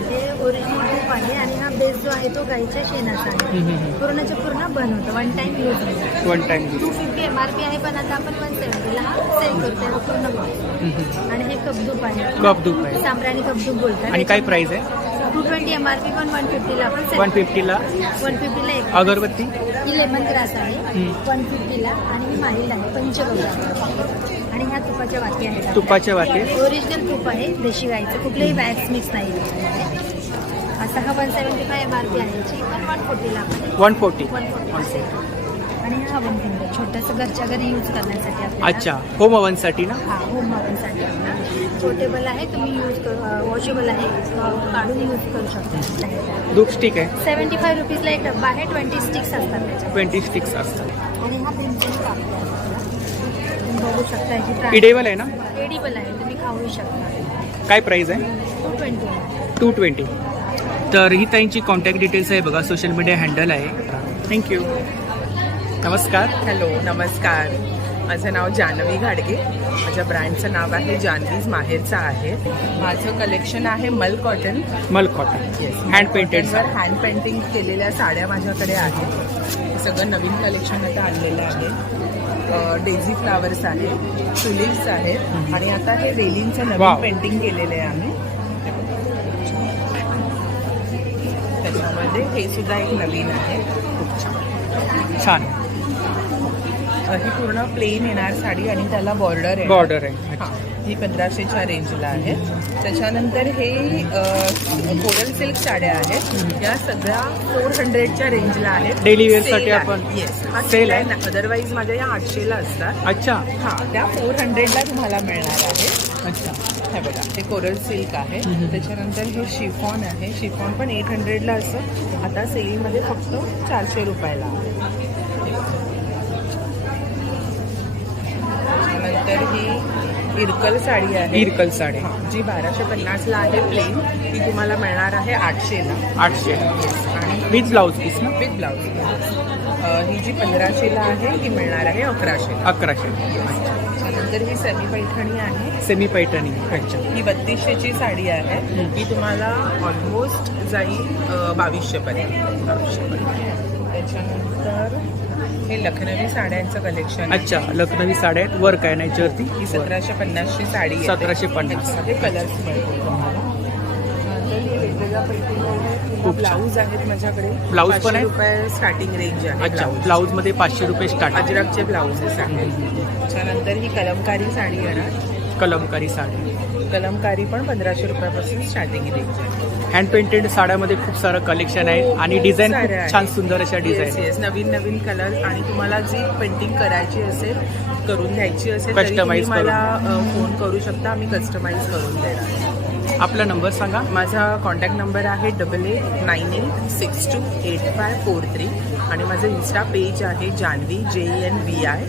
हे ओरिजिनल तूप आहे आणि हा बेस जो आहे तो गाईच्या शेणाचा आहे. पूर्णच्या पूर्ण बनवतो. 1 टाइम यूज होतो. 1 टाइम. 250 MRP आहे, पण आता आपण 170ला सेल करतो पूर्ण box. आणि हे कपधूप आहे. कपधूप आहे. साम्राणी कपधूप बोलतात. आणि काय प्राइस आहे? 220 MRP, पण 150ला आपण सेल 150ला. 150ला एक. अगरबत्ती? ही लेमन ग्रास आहे 150ला आणि ही माहिल आहे पंचगव्य. आणि ह्या तुपाच्या वाती आहेत. तुपाच्या वाती. ओरिजिनल तूप आहे देशी गाईचं. कुठलंही वॅक्स मिक्स नाही आहे. असा हा 175 MRP आहे याची, पण 140ला आपण 140. 140. आणि हा हवन कुंड छोटंसं घरच्या घरी यूज करण्यासाठी आपल्याला. अच्छा, होम ओव्हनसाठी ना? हा, होम हवनसाठी आपला पोर्टेबल आहे. तुम्ही यूज करू, वॉशेबल आहे, काढून यूज करू शकता. धूप स्टिक आहे. 75 रुपीजला एक डब्बा आहे. 20 स्टिक्स असतात त्याच्यात. 20 स्टिक्स असतात. आणि हा भीमसेनी कापूर आहे. तुम्ही बघू शकता याची इडेबल आहे ना? एडिबल आहे, तुम्ही खाऊ शकता. काय प्राइस आहे? 220. 220. तर ही ताईंची कॉन्टॅक्ट डिटेल्स आहे बघा. सोशल मीडिया हँडल आहे. थँक्यू. नमस्कार. हॅलो, नमस्कार. माझं नाव जान्हवी घाडगे. माझ्या ब्रँडचं नाव आहे जान्हवीज माहेरचं आहे. माझं कलेक्शन आहे मल कॉटन. मल cotton. Yes. Hand painted. Hand painting केलेल्या साड्या माझ्याकडे आहेत. हे सगळं नवीन कलेक्शन आता आणलेलं आहे. डेझी फ्लावर्स आहे, टुलिप्स आहेत आणि आता हे वेलींचं नवीन पेंटिंग केलेलं आहे आम्ही. त्याच्यामध्ये हे सुद्धा एक नवीन आहे. छान. ही पूर्ण प्लेन येणार साडी आणि त्याला बॉर्डर आहे. बॉर्डर आहे. हां, ही 1500च्या रेंजला आहे. त्याच्यानंतर हे कोरल सिल्क साड्या आहेत. या सगळ्या 400च्या रेंजच्या आहेत. डेली वेअरसाठी आपण. येस, हा सेल सेल आहे. आहे. अदरवाईज माझ्या या 800ला असतात. अच्छा. हां, त्या 400ला तुम्हाला मिळणार आहे. अच्छा. हे बघा, हे कोरल सिल्क आहे. त्याच्यानंतर हे शिफॉन आहे. शिफॉन पण 800ला असतं. आता सेलमध्ये फक्त 400 रुपयाला आहे. नंतर ही इरकल साडी आहे. इरकल साडी जी 1250ला आहे प्लेन. ती तुम्हाला मिळणार आहे 800ला. 800. आणि विथ ब्लाऊज पीस ना? With blouse. ही जी 1500ला आहे ती मिळणार आहे 1100. 1100. नंतर ही सेमी पैठणी आहे. सेमी पैठणी. अच्छा. ही 3200ची साडी आहे. ही तुम्हाला ऑलमोस्ट जाईल 2200 पर्यंत. त्याच्यानंतर हे लखनवी साड्यांचं कलेक्शन आहे. अच्छा, लखनवी साड्या आहेत, वर्क आहे ना याच्यावरती. ही 1750ची साडी आहे. 1750. हे कलर्स मिळतील तुम्हाला. नंतर हे वेगवेगळ्या पैठणी खूप ब्लाऊज आहेत माझ्याकडे. ब्लाऊज पण आहे? 500 रुपये स्टार्टिंग रेंज आहे. अच्छा, ब्लाऊज मध्ये 500 रुपये स्टार्ट. अजरकचे ब्लाऊजेस आहेत. त्याच्यानंतर ही कलमकारी साडी येणार. कलमकारी साडी. कलमकारी पण 1500 रुपयापासून स्टार्टिंग रेंज आहे. हँड पेंटेड साड्यामध्ये खूप सारं कलेक्शन आहे आणि डिझाईन साऱ्या खूप आहेत. छान सुंदर अशा डिझाईन. येस, नवीन नवीन कलर. आणि तुम्हाला जी पेंटिंग करायची असेल, करून घ्यायची असेल, तरी तुम्ही Customize मला फोन करू शकता. आम्ही कस्टमाइज करून देणार. आपला नंबर सांगा. माझा कॉन्टॅक्ट नंबर आहे 8898628543 आणि माझं इन्स्टा पेज आहे जान्हवी JNVI_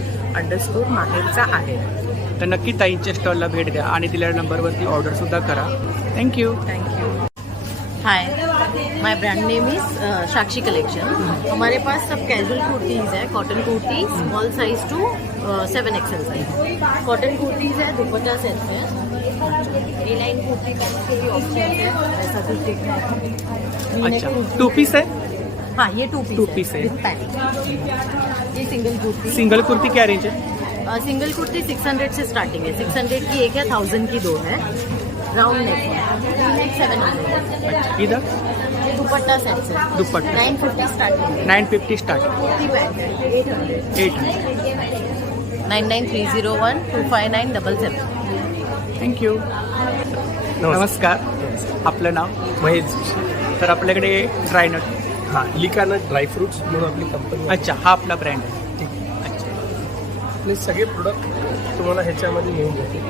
माहेरचा आहे. तर नक्की ताईंच्या स्टॉलला भेट द्या आणि दिलेल्या नंबरवरती ऑर्डर सुद्धा करा. Thank you. Thank you. Hi, my brand name is Sakshi collection. हमारे पास सब कैजुअल कुर्तीज़ है, cotton kurti small size to 7XL size. Cotton kurtis है, दुपट्टा सेट है, ए लाइन कुर्ती का भी ऑप्शन है, ऐसा कुछ देखना है. अच्छा, 2 पीस है. हाँ, ये 2 2 पीस है. विद पैंट. ये सिंगल कुर्ती. सिंगल कुर्ती क्या रेंज है? सिंगल कुर्ती 600 से स्टार्टिंग है. 600 की एक है, 1000 की 2 है. राउंड नेक है, 700. अच्छा, इधर ये दुपट्टा सेट है. दुपट्टा 950 स्टार्टिंग है. 950 स्टार्ट. कुर्ती पैंट है 800. 800. 9930125977. थँक्यू. नमस्कार. आपलं नाव? महेश. तर आपल्याकडे ड्रायनट. हां, लिकानट ड्रायफ्रुट्स म्हणून आपली कंपनी. अच्छा, हा आपला ब्रँड आहे. आपले सगळे प्रोडक्ट तुम्हाला ह्याच्यामध्ये मिळून जातील.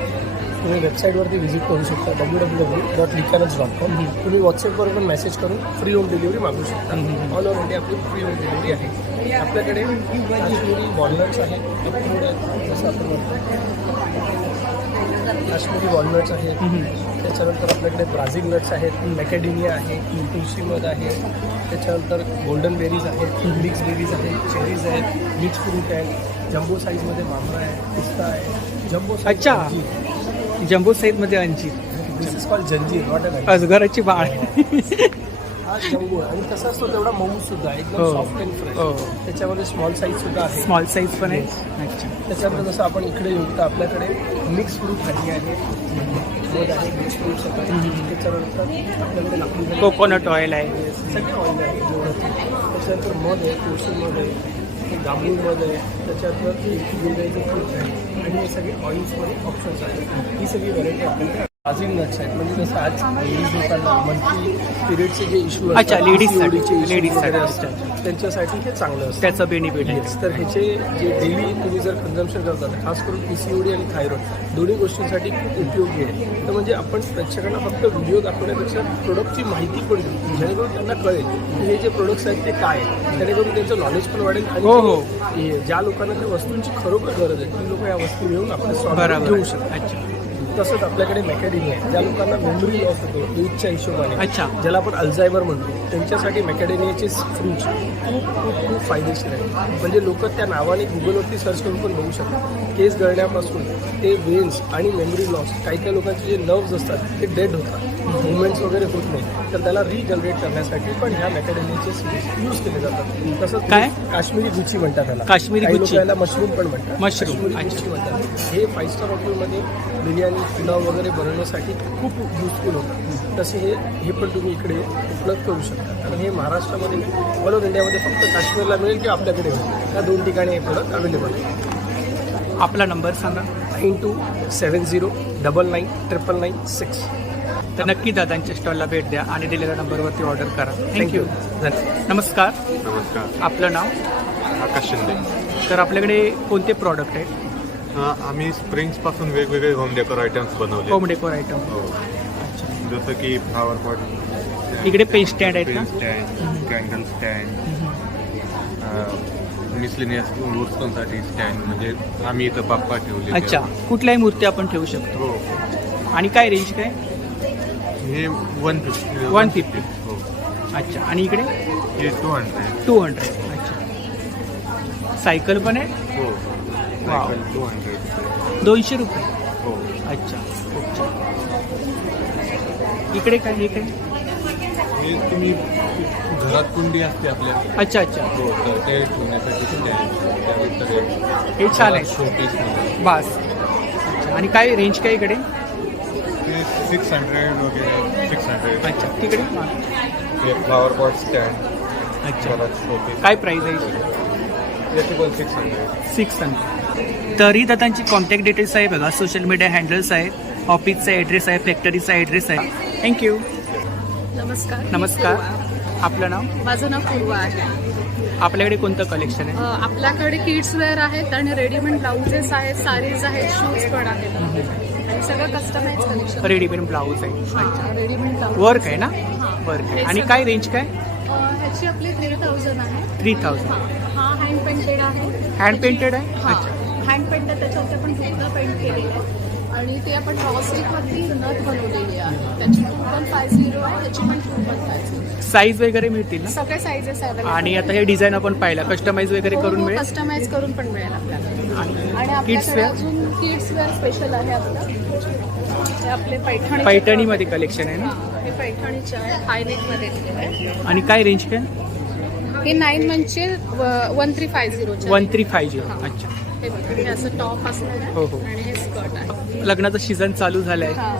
तुम्ही वेबसाईटवरती व्हिजिट करू शकता www.likanats.com. तुम्ही व्हॉट्सअपवर पण मेसेज करून फ्री होम डिलिव्हरी मागू शकता. ऑल ओव्हर इंडिया आपली फ्री होम डिलिव्हरी आहे. आपल्याकडे काश्मीरी वॉलनट्स आहेत, जसं आपण म्हणतो काश्मीरी वॉलनट्स आहेत. त्याच्यानंतर आपल्याकडे ब्राझील नट्स आहेत, मॅकेडेमिया आहे, तुळशी मध आहे. त्याच्यानंतर गोल्डन बेरीज आहेत, मिक्स बेरीज आहेत, चेरीज आहेत, मिक्स फ्रूट आहेत. जम्बो साईजमध्ये मामला आहे, पिस्ता आहे. जम्बो अच्छा, जम्बो साईजमध्ये अंजीर. दिस इज कॉल्ड जंजीर, नॉट अ अजगराची बाळ. हा जम्बो आहे आणि तसा असतो तेवढा मऊ सुद्धा, एकदम सॉफ्ट अँड फ्रेश. त्याच्यामध्ये स्मॉल साईज सुद्धा आहे. स्मॉल साईज पण आहे. अच्छा. त्याच्यामध्ये जसं आपण इकडे येऊ तर आपल्याकडे मिक्स फ्रूट भाजी आहे, मध आहे, मिक्स फ्रूट्स आहे. त्याच्यानंतर आपल्याकडे लाकडी कोकोनट ऑइल आहे, सगळे ऑइल आहे जेवढं. त्याच्यानंतर मध आहे, तुळशी मध आहे, जांभूळ मध आहे. त्याच्यानंतर गुंडाईचं फ्रूट आहे आणि हे सगळे ऑइल्समध्ये ऑप्शन्स आहेत. ही सगळी व्हरायटी आपल्याकडे. ब्राझील नट्स आहेत, म्हणजे जसं आज लेडीज लोकांना मंथली पिरियडचे जे इश्यू अच्छा, लेडीजसाठी असतात त्यांच्यासाठी हे चांगलं असतं. त्याचं बेनिफिट आहे. तर ह्याचे जे डेली तुम्ही जर कन्झम्पशन करतात, खास करून PCOD आणि थायरॉइड दोन्ही गोष्टींसाठी खूप उपयोगी आहे. तर म्हणजे आपण प्रेक्षकांना फक्त व्हिडिओ दाखवण्यापेक्षा प्रोडक्टची माहिती पण देऊ, जेणेकरून त्यांना कळेल की हे जे प्रोडक्ट्स आहेत ते काय आहेत. जेणेकरून त्यांचं नॉलेज पण वाढेल आणि ज्या लोकांना त्या वस्तूंची खरोखर गरज आहे ती लोक या वस्तू घेऊन आपल्या स्टॉल घेऊ शकतात. अच्छा. तसंच आपल्याकडे मॅकेडेमिया आहे, ज्या लोकांना मेमरी लॉस होतो एजच्या हिशोबाने, अच्छा, ज्याला आपण अल्झायमर म्हणतो, त्यांच्यासाठी मॅकेडेमियाचे फ्रूट्स खूप खूप खूप फायदेशीर आहे. म्हणजे लोक त्या नावाने गुगलवरती सर्च करून पण बघू शकतात. केस गळण्यापासून ते वेन्स आणि मेमरी लॉस, काही काही लोकांचे जे नर्व्स असतात ते डेड होतात, मुवमेंट्स वगैरे होत नाही, तर त्याला रिजनरेट करण्यासाठी पण ह्या मॅकेडेमियाचे यूज केले जातात. तसंच काय काश्मीरी गुच्ची म्हणतात त्याला, काश्मीरी गुच्ची, याला मशरूम पण म्हणतात. मशरूम गुच्ची म्हणतात. हे 5 स्टार हॉटेलमध्ये बिर्याणी पुलाव वगैरे बनवण्यासाठी खूप युजफुल होतं. तसे हे पण तुम्ही इकडे उपलब्ध करू शकता. कारण हे महाराष्ट्रामध्ये ऑल ओव्हर इंडियामध्ये फक्त काश्मीरला मिळेल किंवा आपल्याकडे मिळेल. या 2 ठिकाणी हे प्रोडक्ट अवेलेबल आहे. आपला नंबर सांगा. 9270999996. तर नक्की दादांच्या स्टॉलला भेट द्या आणि दिलेल्या नंबरवरती ऑर्डर करा. थँक्यू. नमस्कार. नमस्कार. आपलं नाव? आकाश शिंदे. तर आपल्याकडे कोणते प्रॉडक्ट आहेत? आम्ही स्प्रिंग्सपासून वेगवेगळे होम डेकोर आयटम्स बनवले. Home decor item. जसं की फ्लावर पॉट, इकडे पेन स्टँड आहेत ना? स्टँड, कॅन्डल स्टँड, मिसलिनियस वस्तूंसाठी स्टँड, म्हणजे आम्ही इथं बाप्पा ठेवले. अच्छा, कुठल्याही मूर्ती आपण ठेवू शकतो. हो. आणि काय रेंज काय? हे 150. 150. हो. अच्छा, आणि इकडे हे 200. 200. अच्छा. सायकल पण आहे? हो. वाव. 200. 200 रुपये. हो. अच्छा, खूप छान. इकडे काय? हे काय? हे तुम्ही घरात कुंडी असते आपल्या अच्छा अच्छा, हो तर ते ठेवण्यासाठी कुंडी आहे त्यानंतर हे छान आहे. शोपीस म्हणून बास. अच्छा, आणि काय रेंज काय इकडे? ते 600 वगैरे 600. अच्छा, तिकडे हे फ्लॉवर पॉट स्टँड. अच्छा, शोपीस काय प्राईस आहे याची? याची पण 600. 600. तरी त्यांची कॉन्टॅक्ट डिटेल्स आहे बघा, सोशल मीडिया हँडल्स आहेत, ऑफिसचा ॲड्रेस आहे, फॅक्टरीचा ॲड्रेस आहे. थँक्यू. नमस्कार. नमस्कार, आपलं नाव? माझं नाव पूर्वा आहे. आपल्याकडे कोणतं कलेक्शन आहे? आपल्याकडे किड्स वेअर आहेत आणि रेडीमेड ब्लाउजेस आहेत, साडीज आहेत, शूज पण आहेत आणि सगळं कस्टमाइज कलेक्शन. रेडीमेड ब्लाऊज आहे. अच्छा, रेडीमेड ब्लाऊज वर्क आहे ना? वर्क आहे. आणि काय रेंज काय? ह्याची आपली 3000 आहे. 3000. हा हँड पेंटेड आहे. हँड पेंटेड आहे. हा अच्छा, हँड पेंटेड, त्याच्यावरती आपण सुद्धा पेंट केलेलं आहे आणि ते आपण रॉस्टिकवरती नथ बनवलेली आहे. त्याची 2.50 आहे, त्याची पण 2.50. साईज वगैरे मिळतील ना? सगळे साईजेस अवेलेबल. आणि आता हे डिझाईन आपण पाहिला, कस्टमाइज वगैरे करून मिळेल. कस्टमाइज करून पण मिळेल आपल्याला. आणि किड्स आपल्याकडे वेअर? अजून किड्स वेअर स्पेशल आहे आपलं. हे आपले पैठणी. पैठणीमध्ये कलेक्शन आहे ना? हे पैठणीचे आहे, हाय नेकमध्ये दिलेलं आहे. आणि काय रेंज काय? हे 9 मंथचे 1350. 1350. अच्छा, हे बघा, हे असं टॉप असणार आहे. हो, हो. आणि हे स्कर्ट आहे. लग्नाचं सीझन चालू झालंय, हा.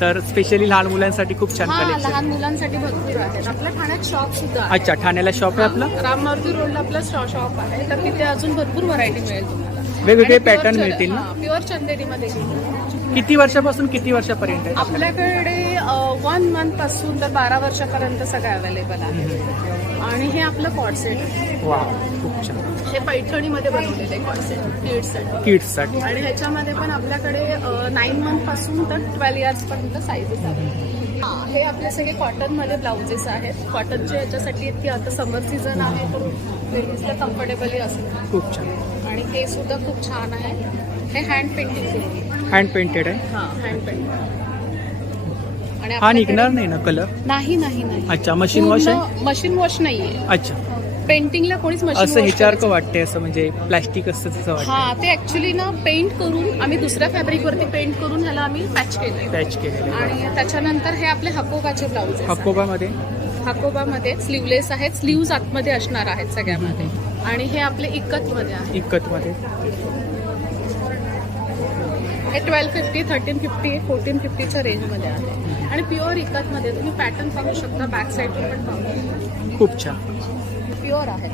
तर स्पेशली लहान मुलांसाठी खूप छान हा, कलेक्शन. लहान मुलांसाठी भरपूर आहेत. आपल्या ठाण्यात शॉप सुद्धा आहे. अच्छा, ठाण्याला शॉप आहे आपलं? राममारुती रोडला आपलं शॉप आहे, तर तिथे अजून भरपूर व्हरायटी मिळेल तुम्हाला. वेगवेगळे पॅटर्न मिळतील ना? प्युअर चंदेरीमध्ये. किती वर्षापासून किती वर्षापर्यंत आहे? आपल्याकडे 1 मंथ पासून तर 12 वर्षापर्यंत सगळं अवेलेबल आहे. आणि हे आपलं कॉट सेट आहे. वा, खूप छान. हे पैठणीमध्ये बनवलेले कॉट सेट किड्ससाठी. किड्ससाठी. आणि ह्याच्यामध्ये पण आपल्याकडे 9 मंथ पासून तर 12 इयर्स पर्यंत साईजेस आहेत. हे आपले सगळे कॉटनमध्ये ब्लाउजेस आहेत. कॉटनचे याच्यासाठी आहेत की आता समर सीझन आहे, तर लेडीजला कम्फर्टेबली असतं. खूप छान. आणि ते सुद्धा खूप छान आहे. हे हँड पेंटिंग. हँड पेंटेड आहे. हां, हँड पेंटिंग. आणि हा निघणार नाही ना कलर? नाही नाही नाही. अच्छा, मशीन वॉश आहे? मशीन वॉश नाहीये. अच्छा, पेंटिंगला कोणीच मशीन असं ह्याच्यासारखं वाटतंय, असं म्हणजे प्लास्टिक असतं तसं वाटतं. हा, ते ऍक्च्युली ना पेंट करून आम्ही दुसऱ्या फॅब्रिकवरती पेंट करून ह्याला आम्ही पॅच केले. पॅच केलेलं. आणि त्याच्यानंतर हे आपले हकोबाचे ब्लाउज हकोबामध्ये? हकोबामध्ये स्लीवलेस आहेत, स्लीव्ज आतमध्ये असणार आहेत सगळ्यामध्ये. आणि हे आपले इक्कतमध्ये आहे. इक्कतमध्ये हे 1250, 1350, 1450च्या रेंजमध्ये आहे. आणि प्युअर इक्कतमध्ये तुम्ही पॅटर्न पाहू शकता, बॅक साईडवर पण पाहू शकता. खूप छान. प्युअर आहे.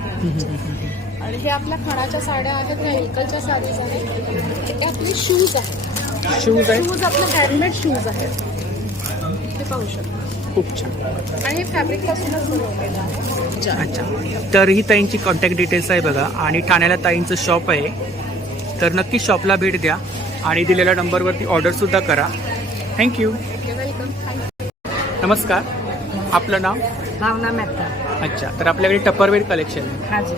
आणि हे आपल्या खणाच्या साड्या आहेत, ह्या इल्कलच्या साडीज आहेत. हे आपले शूज आहेत. शूज आहे? शूज आपले हँडमेड शूज आहेत, हे पाहू शकता. खूप छान. आणि हे फॅब्रिक पासूनच बनवलेलं आहे. अच्छा, तर ही ताईंची कॉन्टॅक्ट डिटेल्स आहे बघा. आणि ठाण्याला ताईंचं शॉप आहे, तर नक्की शॉपला भेट द्या आणि दिलेल्या नंबरवरती ऑर्डरसुद्धा करा. थँक्यू. वेलकम. नमस्कार, आपलं नाव? भावना मेहता. अच्छा, तर आपल्याकडे टपरवेअर कलेक्शन आहे. हाँ जी,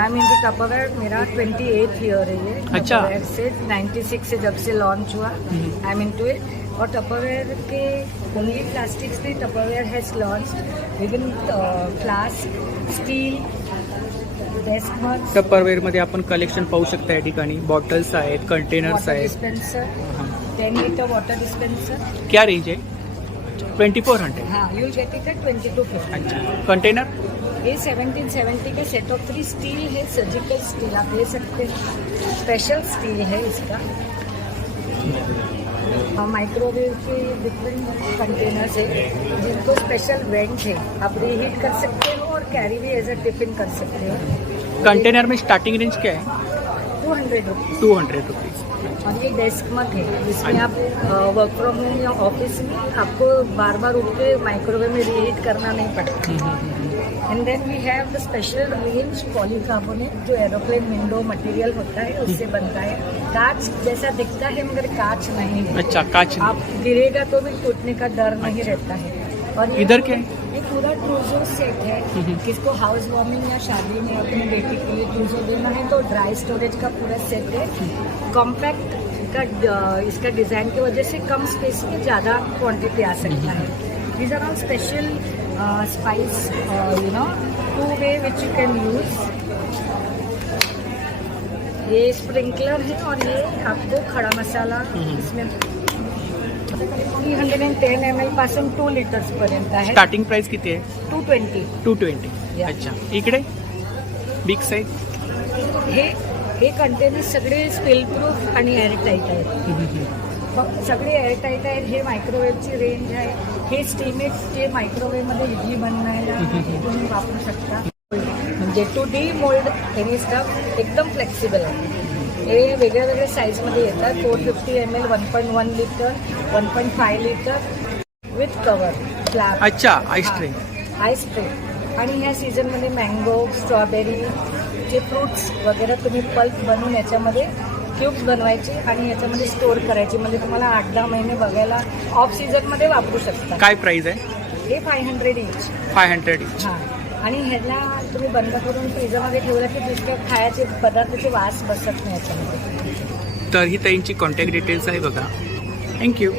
आई मीन टू टपरवेयर मेरा 28th ईयर है ये. अच्छा. टपरवेयर से 96 से जब से लॉन्च हुआ, आई मीन टू इट. और टपरवेयर के ओनली प्लास्टिक्स नहीं, टपरवेयर हैज लॉन्च विभिन्न फ्लास्क, स्टील, डेस्क मग्स, टपरवेअरमध्ये आपण कलेक्शन पाहू शकता. या ठिकाणी बॉटल्स आहेत, कंटेनर्स वाटर आहेत. Dispenser, 10 litre water dispenser. क्या रेंज आहे? 2400. हाँ, you will get it at 2250. अच्छा, कंटेनर? ये 1770 का सेट ऑफ 3 स्टील है, सर्जिकल स्टील आप ले सकते हैं. स्पेशल स्टील है इसका. माइक्रोवेव के डिफरेंट कंटेनर्स है जिनको स्पेशल वेंट है, आप रीहीट कर सकते हो और कैरी भी एज अ टिफिन कर सकते हो. कंटेनर में स्टार्टिंग रेंज क्या है? 200 रुपीज़. 200 रुपीज़. और ये डेस्क मग है जिसमें आप वर्क फ्रॉम होम या ऑफिस में आपको बार बार उठ के माइक्रोवेव में रीहीट करना नहीं पड़ता. And then we have the special range polycarbonate, जो एरोप्लेन विंडो मटेरियल होता है उससे बनता है. कांच जैसा दिखता है मगर कांच नहीं है. अच्छा, कांच नहीं. आप गिरेगा तो भी टूटने का डर नहीं रहता है. और इधर क्या है? ये पूरा ट्रूजो सेट है. किसको हाउस वार्मिंग या शादी में अपनी बेटी के लिए ट्रूजो देना है तो ड्राई स्टोरेज का पूरा सेट है. कॉम्पैक्ट का इसका डिजाइन की वजह से कम स्पेस में ज़्यादा क्वांटिटी आ सकता है. These are all special spice, you know, 2 way which you can use. ये स्प्रिंकलर है और ये आपको खड़ा मसाला इसमें 310 ml पासून 2 लिटर्स पर्यंत आहे. स्टार्टिंग प्राइस किती आहे? 220. 220. अच्छा. इकडे बिग साईज. हे कंटेनर सगळे स्पिल प्रूफ आणि एअरटाईट आहेत. सगळे एअरटाईट आहेत. हे मायक्रोवेव्हची रेंज आहे. हे स्टीमेट्स जे मायक्रोवेव्हमध्ये इडली बनवायला तुम्ही वापरू शकता. म्हणजे two D mold any stuff एकदम फ्लेक्सिबल आहे. हे वेगळ्या वेगळ्या साईजमध्ये येतात. 450 ml, 1.1 litre, 1.5 litre with cover flap. अच्छा. Ice tray. Ice tray. आणि ह्या सीझनमध्ये मँगो, स्ट्रॉबेरी जे फ्रूट्स वगैरे तुम्ही पल्प बनवून याच्यामध्ये क्यूब्स बनवायचे आणि याच्यामध्ये स्टोअर करायचे. म्हणजे तुम्हाला 8-10 महिने बघायला ऑफ सीझनमध्ये वापरू शकता. काय प्राइस आहे? हे 500 इच. 500 इच. हां. आणि ह्याला तुम्ही बंद करून फ्रीजरमध्ये ठेवलं की दुसऱ्या खायचे पदार्थाचे वास बसत नाही याच्यामध्ये. तर ही त्यांची कॉन्टॅक्ट डिटेल्स आहे बघा. थँक्यू.